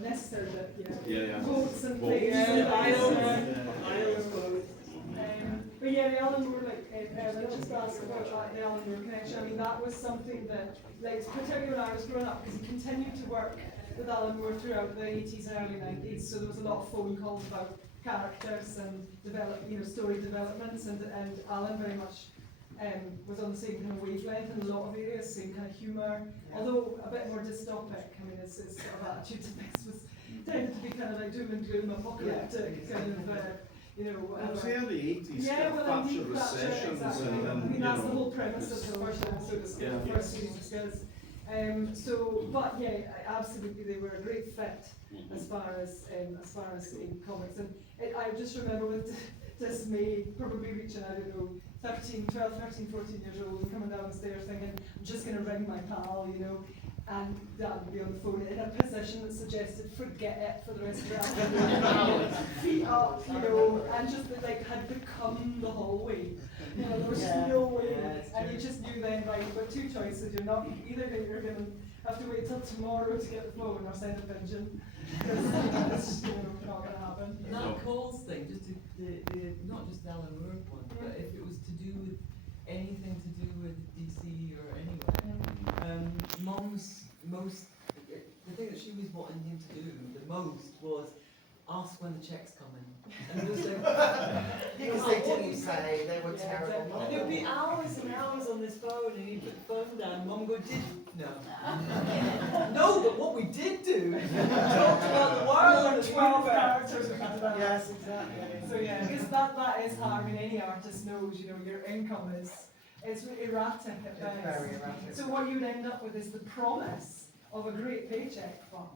Necessary that, Yeah. quotes and Quotes. things. Isles. But yeah, the Alan Moore, like, just asked about the Alan Moore connection. I mean, that was something that, like, particularly when I was growing up, because he continued to work with Alan Moore throughout the 80s and early 90s, so there was a lot of phone calls about characters and story developments, and Alan very much was on the same kind of wavelength in a lot of areas, same kind of humour, although a bit more dystopic. I mean, his sort of attitude to this was tended to be kind of like doom and gloom, apocalyptic, kind of, It was the early 80s, yeah, well, Thatcher indeed, recessions, exactly. and I mean, you that's the know. whole premise of the first episode of Yeah. the first series of Skills. But yeah, absolutely, they were a great fit as far as in comics. And I just remember with dismay, probably reaching, I don't know, 13, 14 years old, and coming down the stairs thinking, I'm just going to ring my pal, you know, and Dad would be on the phone in a position that suggested forget it for the rest of the afternoon. Feet up, you know, and just like had become the hallway. You know, there was just no way. And you just knew then, right, you've got two choices. You're going to have to wait till tomorrow to get the phone or send a pigeon. Because it's not going to happen. And that calls thing, just not just Alan Moore one, but if it was to do with anything to do with DC or anywhere. Mum's the thing that she was wanting him to do the most was ask when the check's coming. And it was like, Because they didn't say, they were terrible. and it would be hours and hours on this phone, and he'd put the phone down. Mum would go, no. No, but what we did do, we talked about the world More and 12 the characters we could develop. Yes, exactly. So yeah, because that is hard. I mean, any artist knows, you know, your income is erratic at It's best. very erratic. So what you'd end up with is the promise of a great paycheck from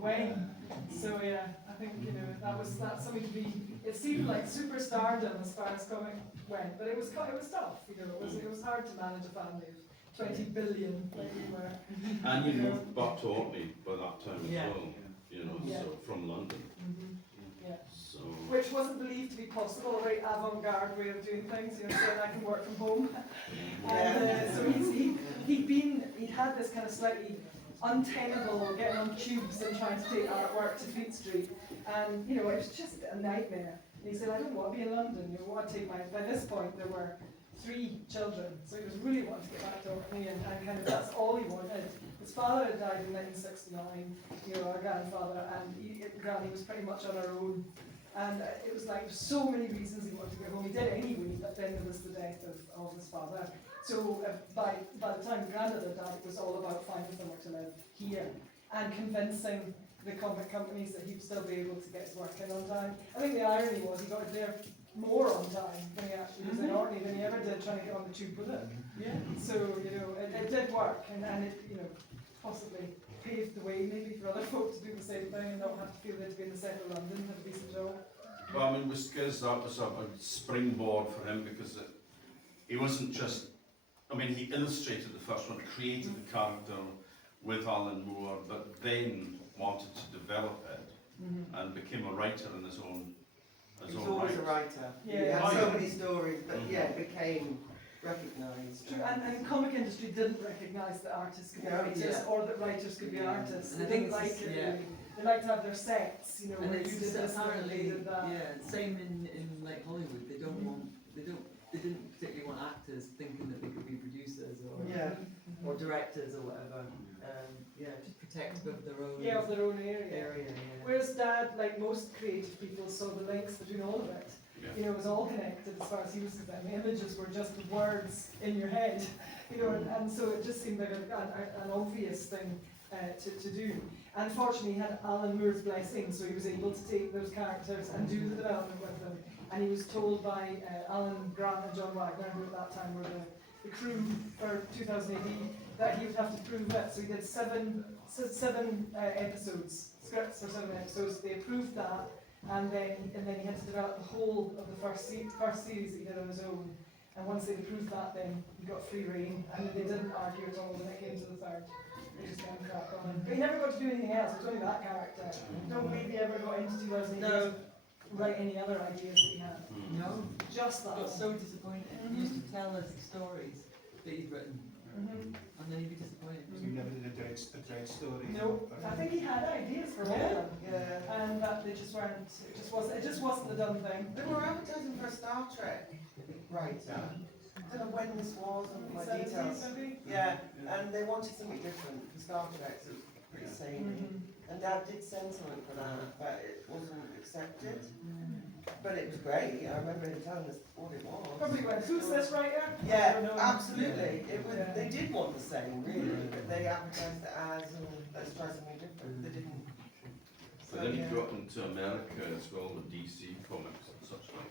when. So yeah, I think, you know, that's something to be. It seemed like superstardom as far as comic went, but it was tough. You know, it was hard to manage a family of 20 billion like we were. And you moved back to Orkney by that time as Yeah. well, you know, Yeah. so from London. Yeah. So, Which wasn't believed to be possible, a very avant-garde way of doing things, you know, saying I can work from home. And so he'd had this kind of slightly untenable getting on tubes and trying to take artwork to Fleet Street. And, you know, it was just a nightmare. And he said, I don't want to be in London, you know, I want to take by this point there were 3 children, so he was really wanting to get back to Orkney and kind of that's all he wanted. His father had died in 1969, you know, our grandfather, and Granny was pretty much on her own. And it was like so many reasons he wanted to go home. He did it anyway, but then there was the death of his father. So by the time Grandad died, it was all about finding somewhere to live here and convincing the comic companies that he would still be able to get his work in on time. I think the irony was he got it there more on time when he actually was in Orkney than he ever did trying to get on the tube with it. Yeah. So, you know, it did work and it, you know, possibly paved the way maybe for other folk to do the same thing and not have to feel they had to be in the centre of London and have a decent job. well, I mean, with Skiz, that was a springboard for him because he wasn't just, I mean, he illustrated the first one, created the character with Alan Moore, but then wanted to develop it and became a writer in his own He was always a writer. Yeah. He had Oh, so yeah. many stories, but yeah, became recognised. True, and the comic industry didn't recognise that artists could be Yeah, writers yeah. or that writers could be artists. And They I think didn't like it's- it yeah. really. They liked to have their sets, you know, And where you it's did this and they apparently, did that. yeah, same in like Hollywood. They didn't particularly want actors thinking that they could be producers or Yeah. or directors or whatever. Yeah, just protective of their own Yeah, of their own area. area. Yeah. Whereas Dad, like most creative people, saw the links between all of it. Yeah. You know, it was all connected as far as he was concerned. The images were just words in your head, you know, and so it just seemed like an obvious thing to do. And fortunately, he had Alan Moore's blessing, so he was able to take those characters and do the development with them. And he was told by Alan Grant and John Wagner, who at that time were the crew for 2000 AD, that he would have to prove it. So he did seven episodes, scripts for 7 episodes. They approved that, and then he had to develop the whole of the first series that he did on his own. And once they approved that, then he got free reign, and they didn't argue at all when it came to the third. They just kind of cracked on. But he never got to do anything else. It was only that character. Don't believe he ever got into 2008 No. to write any other ideas that he had. No, Just I that. got so disappointed. He used to tell us stories that he'd written, Mhm. and then he'd be disappointed. So you never did a direct story? No, I think he had ideas for all of them, Yeah. and that they just weren't. It just wasn't the done thing. They were advertising for a Star Trek writer. I don't know when this was, I don't know my 70s details. maybe. Yeah, and they wanted something different for Star Trek, so it was pretty samey. And Dad did send something for that, but it wasn't accepted. But it was great. I remember him telling us what it was. Probably went, who's this writer? I Yeah, don't know. absolutely. It was. Yeah. They did want the same, really, but they advertised it as, let's try something different. They didn't. But then he yeah. got into America as well with DC Comics and such like.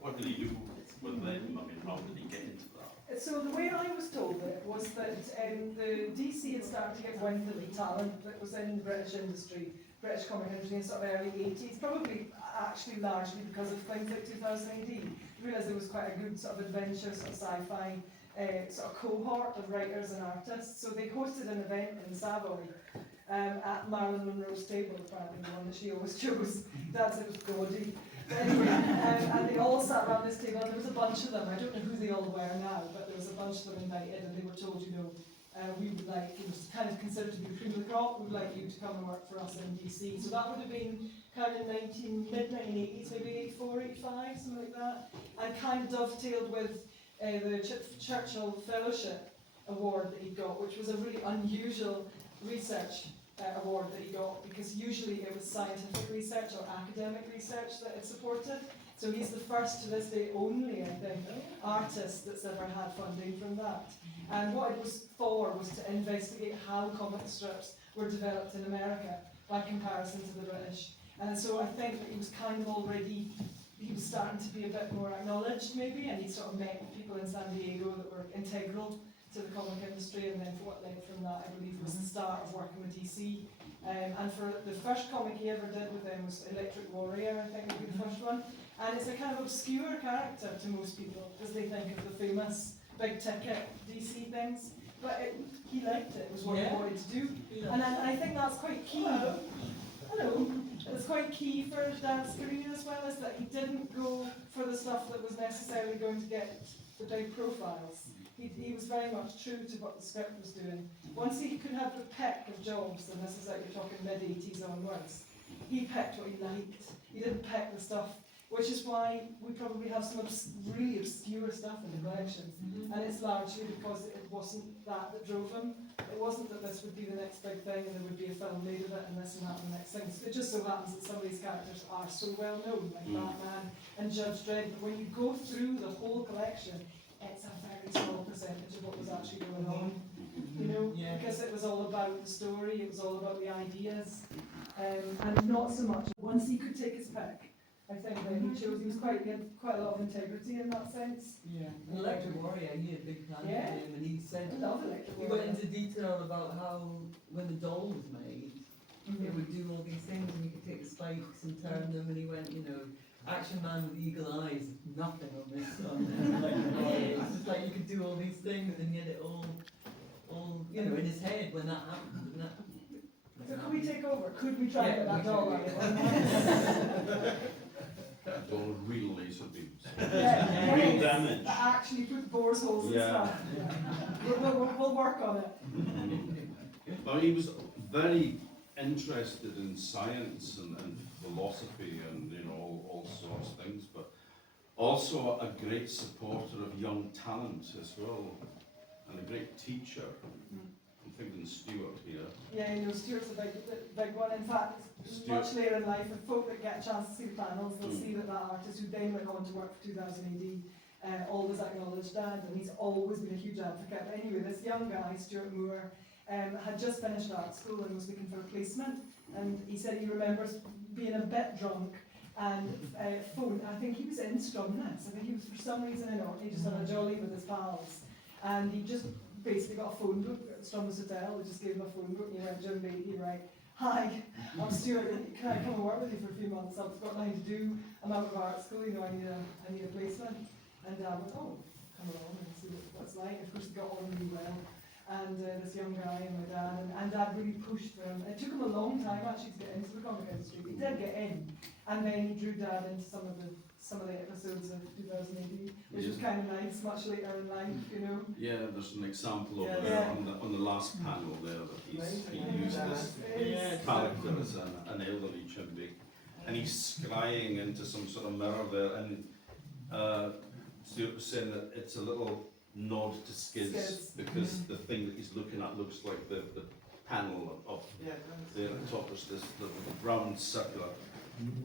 What did he do with them? I mean, how did he get into that? So the way I was told it was that the DC had started to get wind of the talent that was in the British industry, British comic industry in sort of early 80s, probably actually largely because of things like 2000 AD. You realised there was quite a good sort of adventure, sort of sci-fi sort of cohort of writers and artists. So they hosted an event in Savoy at Marilyn Monroe's table, apparently the one that she always chose. Dad said it was gaudy. But anyway, and they all sat around this table, and there was a bunch of them. I don't know who they all were now, but there was a bunch of them invited, and they were told, you know, we would like, it was kind of considered to be the cream of the crop, we would like you to come and work for us in DC. So that would have been kind of mid-1980s, maybe 84, 85, something like that, and kind of dovetailed with the Churchill Fellowship Award that he got, which was a really unusual research award that he got, because usually it was scientific research or academic research that it supported. So he's the first, to this day only, I think, artist that's ever had funding from that. And what it was for was to investigate how comic strips were developed in America by comparison to the British. And so I think that he was kind of already, he was starting to be a bit more acknowledged maybe, and he sort of met people in San Diego that were integral to the comic industry, and then what led from that, I believe, was the start of working with DC. And for the first comic he ever did with them was Electric Warrior, I think would be the first one. And it's a kind of obscure character to most people, because they think of the famous big ticket DC things. But he liked it, it was what he wanted to do. And I think that's quite key. Hello. It's quite key for Dad's career as well, is that he didn't go for the stuff that was necessarily going to get the big profiles. He was very much true to what the script was doing. Once he could have a pick of jobs, and this is like you're talking mid-80s onwards, he picked what he liked. He didn't pick the stuff, which is why we probably have some really obscure stuff in the collection. And it's largely because it wasn't that drove him. It wasn't that this would be the next big thing and there would be a film made of it and this and that and the next thing. So it just so happens that some of these characters are so well known, like Batman and Judge Dredd. But when you go through the whole collection, it's a very small percentage of what was actually going on, you know, because it was all about the story, it was all about the ideas, and not so much. Once he could take his pick, I think then he chose. He had quite a lot of integrity in that sense. Yeah, and Electric Warrior, he had a big plan for him, and he said I love Electric he Warrior. went into detail about how when the doll was made, it would do all these things, and you could take the spikes and turn them, and he went, you know, Action Man with eagle eyes, nothing on this one. It's just like you could do all these things, and yet it all, you know, in his head when that happened. So could we take over? Could we try and get that doll out? That doll with real laser beams. Real damage. That actually put bores holes and stuff. We'll work on it. Well, he was very interested in science and philosophy and, you know, all sorts of things, but also a great supporter of young talent as well, and a great teacher. I'm thinking Stuart here. Yeah, you know, Stuart's a big one. In fact, much later in life, if folk that get a chance to see the panels, they'll see that artist, who then went on to work for 2000 AD, always acknowledged Dad, and he's always been a huge advocate. But anyway, this young guy, Stuart Muir, had just finished art school and was looking for a placement, and he said he remembers being a bit drunk and phone. I think he was in Stromness. I think he was for some reason in Orkney, just on a jolly with his pals, and he just basically got a phone book at Stromness Hotel. They just gave him a phone book, and he went, Jim Baikie, right? Hi, I'm Stuart. Can I come and work with you for a few months? I've got nothing to do. I'm out of art school. You know, I need a placement. And Dad went, oh, come along and see what it's like. Of course, he got on really well. And this young guy and my dad, and Dad really pushed for him. It took him a long time actually to get into the comic industry. He did get in, and then he drew Dad into some of the episodes of 2000 AD, which was kind of nice, much later in life, you know. Yeah, there's an example over there on the last panel there that he used this character as an elderly chimney, and he's scrying into some sort of mirror there, and Stuart was saying that it's a little nod to Skids, because the thing that he's looking at looks like the panel of there at the top is this the round circular.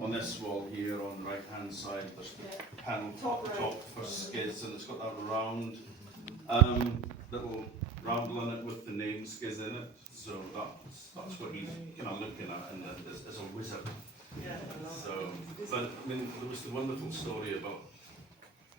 On this wall here on the right hand side there's the panel top for Skids, and it's got that round little round on it with the name Skids in it, so that's what he's kind of looking at, and as a wizard. So, but I mean, there was the wonderful story about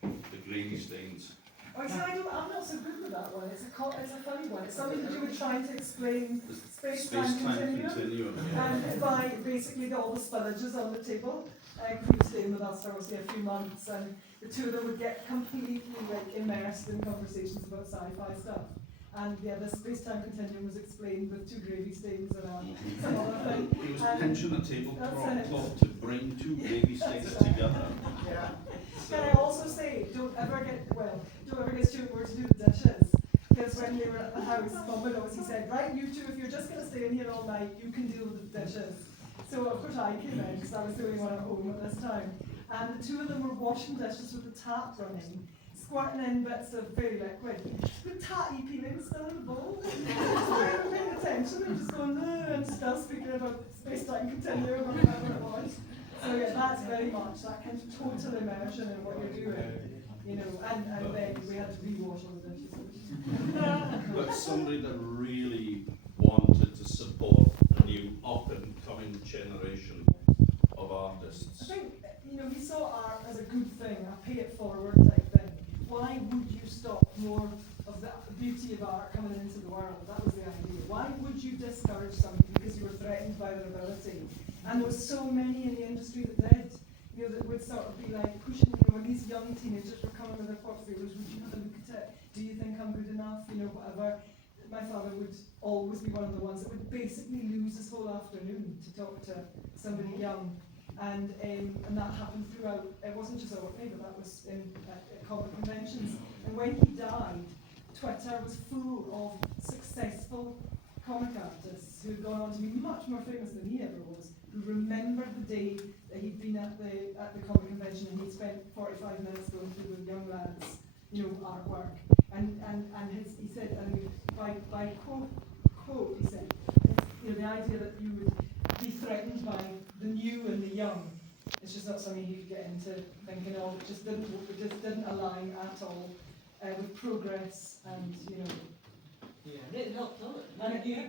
the gravy stains. Oh, see, I'm not so good with that one. It's a funny one. It's something to do with trying to explain space-time continuum. And by basically all the spillages on the table. He was staying with us for obviously a few months, and the two of them would get completely immersed in conversations about sci-fi stuff. And yeah, the space-time continuum was explained with two gravy stains and some other thing. He was pinching a tablecloth to bring two gravy stains together. Can I also say, don't ever get Stuart Moore to do the dishes, because when they were at the house, Domino's, he said, right, you two, if you're just going to stay in here all night, you can deal with the dishes. So of course I came in, because I was the only one at home at this time, and the two of them were washing dishes with the tap running, squirting in bits of fairy liquid with tatty peeling still in the bowl. Just weren't paying attention and just going, and still speaking about space-time continuum or whatever it was. So yeah, that's very much that kind of total immersion in what you're doing, you know, and then we had to rewash all the dishes. But somebody that really wanted to support the new up-and-coming generation of I artists. think, you know, we saw art as a good thing, a pay-it-forward type thing. Why would you stop more of the beauty of art coming into the world? That was the idea. Why would you discourage something because you were threatened by their ability? And there was so many in the industry that did. You know, that would sort of be like pushing, you know, when these young teenagers were coming with their portfolios, would you have a look at it? Do you think I'm good enough? You know, whatever. My father would always be one of the ones that would basically lose his whole afternoon to talk to somebody young. And that happened throughout, it wasn't just Orkney, but that was in comic conventions. And when he died, Twitter was full of successful comic artists who had gone on to be much more famous than he ever was, who remembered the day that he'd been at the comic convention and he'd spent 45 minutes going through the young lads, you know, artwork. And he said, I mean, by quote, he said, you know, the idea that you would be threatened by the new and the young, it's just not something you could get into thinking of. It just didn't align at all with progress and, you know. Yeah, and it helped out.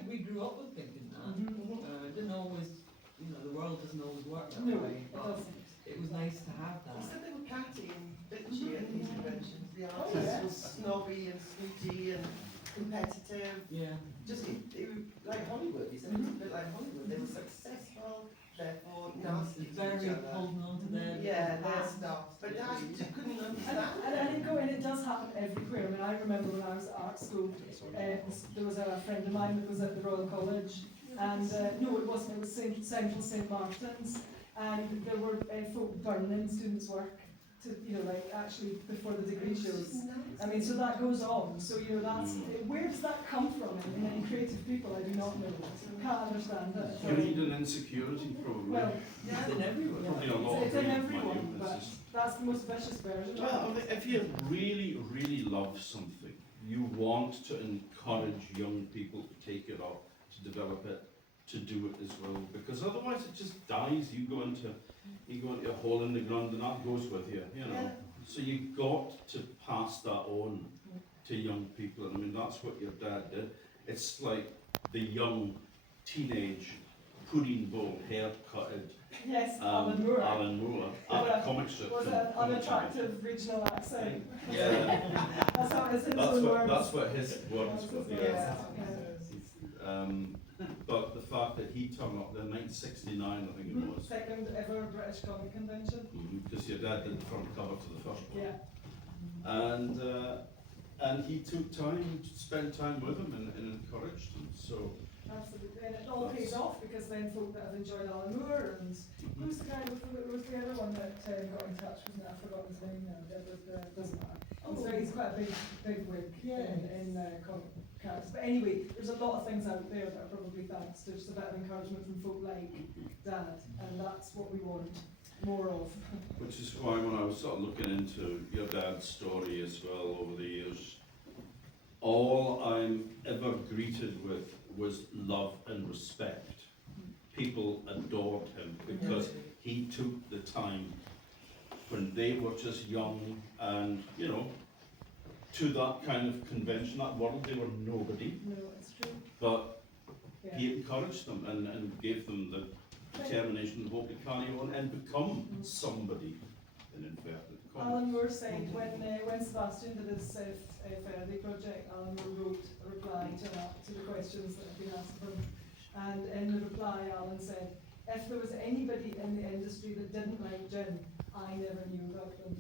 We grew up with thinking that. It didn't always, you know, the world doesn't always work that No, way. it doesn't. It was nice to have He that. said they were catty and bitchy at these conventions. The Oh, artists yes. were snobby and snooty and competitive. Yeah. Just it was like Hollywood. He said it was a bit like Hollywood. They were successful, therefore nasty to Very each other. holding on to their Their stuff. But Dad just couldn't understand. And it does happen everywhere. I mean, I remember when I was at art school, there was a friend of mine that was at the Royal College, and no, it wasn't. It was Central St Martin's, and there were folk burning students' work to, you know, like actually before the degree shows. I mean, so that goes on. So, you know, that's where does that come from in creative people? I do not know. Can't understand it. Greed and insecurity, probably. Well, It's in everyone. Probably a lot it's of in greed, everyone, mind you. but It's just- that's the most vicious version. Well, I mean, if you really, really love something, you want to encourage young people to take it up, to develop it, to do it as well, because otherwise it just dies. You go into a hole in the ground and that goes with you, you know. Yeah. So you've got to pass that on to young people, and I mean, that's what your dad did. It's like the young teenage pudding bowl haircutted Yes, Alan Moore. Alan Moore With at a- comic strip. Was from- an from the time. unattractive regional accent. Yeah. That's how it's in his That's own what, words. that's what his words were, Yeah. But the fact that he turned up there in 1969, I think it was, Second ever British Comic Convention. because your dad did the front cover to the first one. Yeah. And he took time, spent time with him and encouraged him, so. Absolutely. And it all pays off because then folk that have enjoyed Alan Moore and who's the guy was the other one that got in touch with me? I forgot his name now. Doesn't matter. He's quite a big wig in comic characters. But anyway, there's a lot of things out there that are probably thanks to just a bit of encouragement from folk like Dad, and that's what we want more of. Which is why when I was sort of looking into your dad's story as well over the years, all I'm ever greeted with was love and respect. People adored him because he took the time when they were just young and, you know, to that kind of convention, that world, they were nobody, No, it's true. but Yeah. he encouraged them and gave them the determination and hope to carry on and become somebody, in inverted commas. Alan Moore said when Sebastian did his Faraday project, Alan Moore wrote a reply to the questions that had been asked of him. And in the reply, Alan said, if there was anybody in the industry that didn't like Jim, I never knew about them.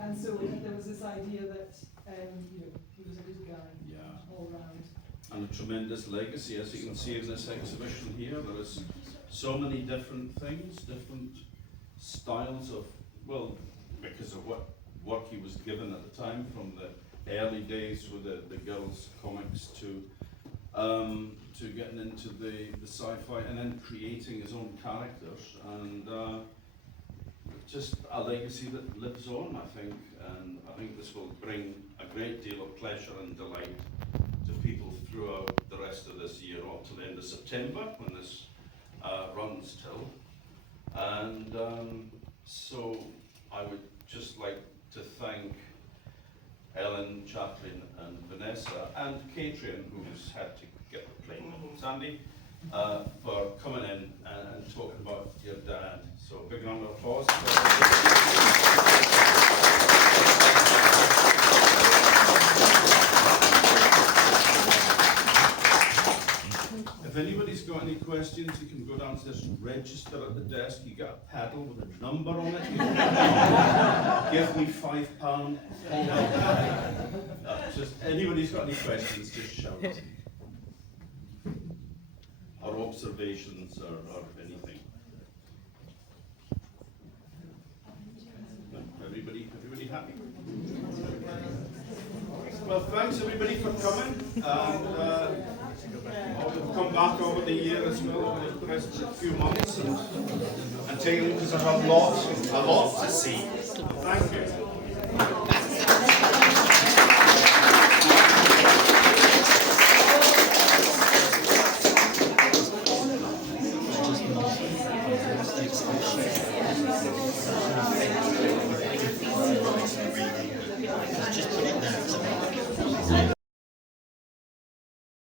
And so there was this idea that you know, he was a good guy Yeah. all round. And a tremendous legacy, as you can see in this exhibition here. There is so many different things, different styles of, well, because of what work he was given at the time, from the early days with the girls' comics to getting into the sci-fi and then creating his own characters. And just a legacy that lives on, I think, and I think this will bring a great deal of pleasure and delight to people throughout the rest of this year, up to the end of September, when this runs till. And so I would just like to thank Ellen, Chaplin, and Vanessa, and Catrian, who's had to get the plane, Sandy, for coming in and talking about your dad. So big round of applause. If anybody's got any questions, you can go downstairs and register at the desk. You get a paddle with a number on it. You give me £5. Just anybody's got any questions, just shout. Or observations or anything. Everybody happy? Well, thanks everybody for coming. And we'll come back over the year as well, over the rest of a few months, and take a look, because there's a lot to see. Thank you.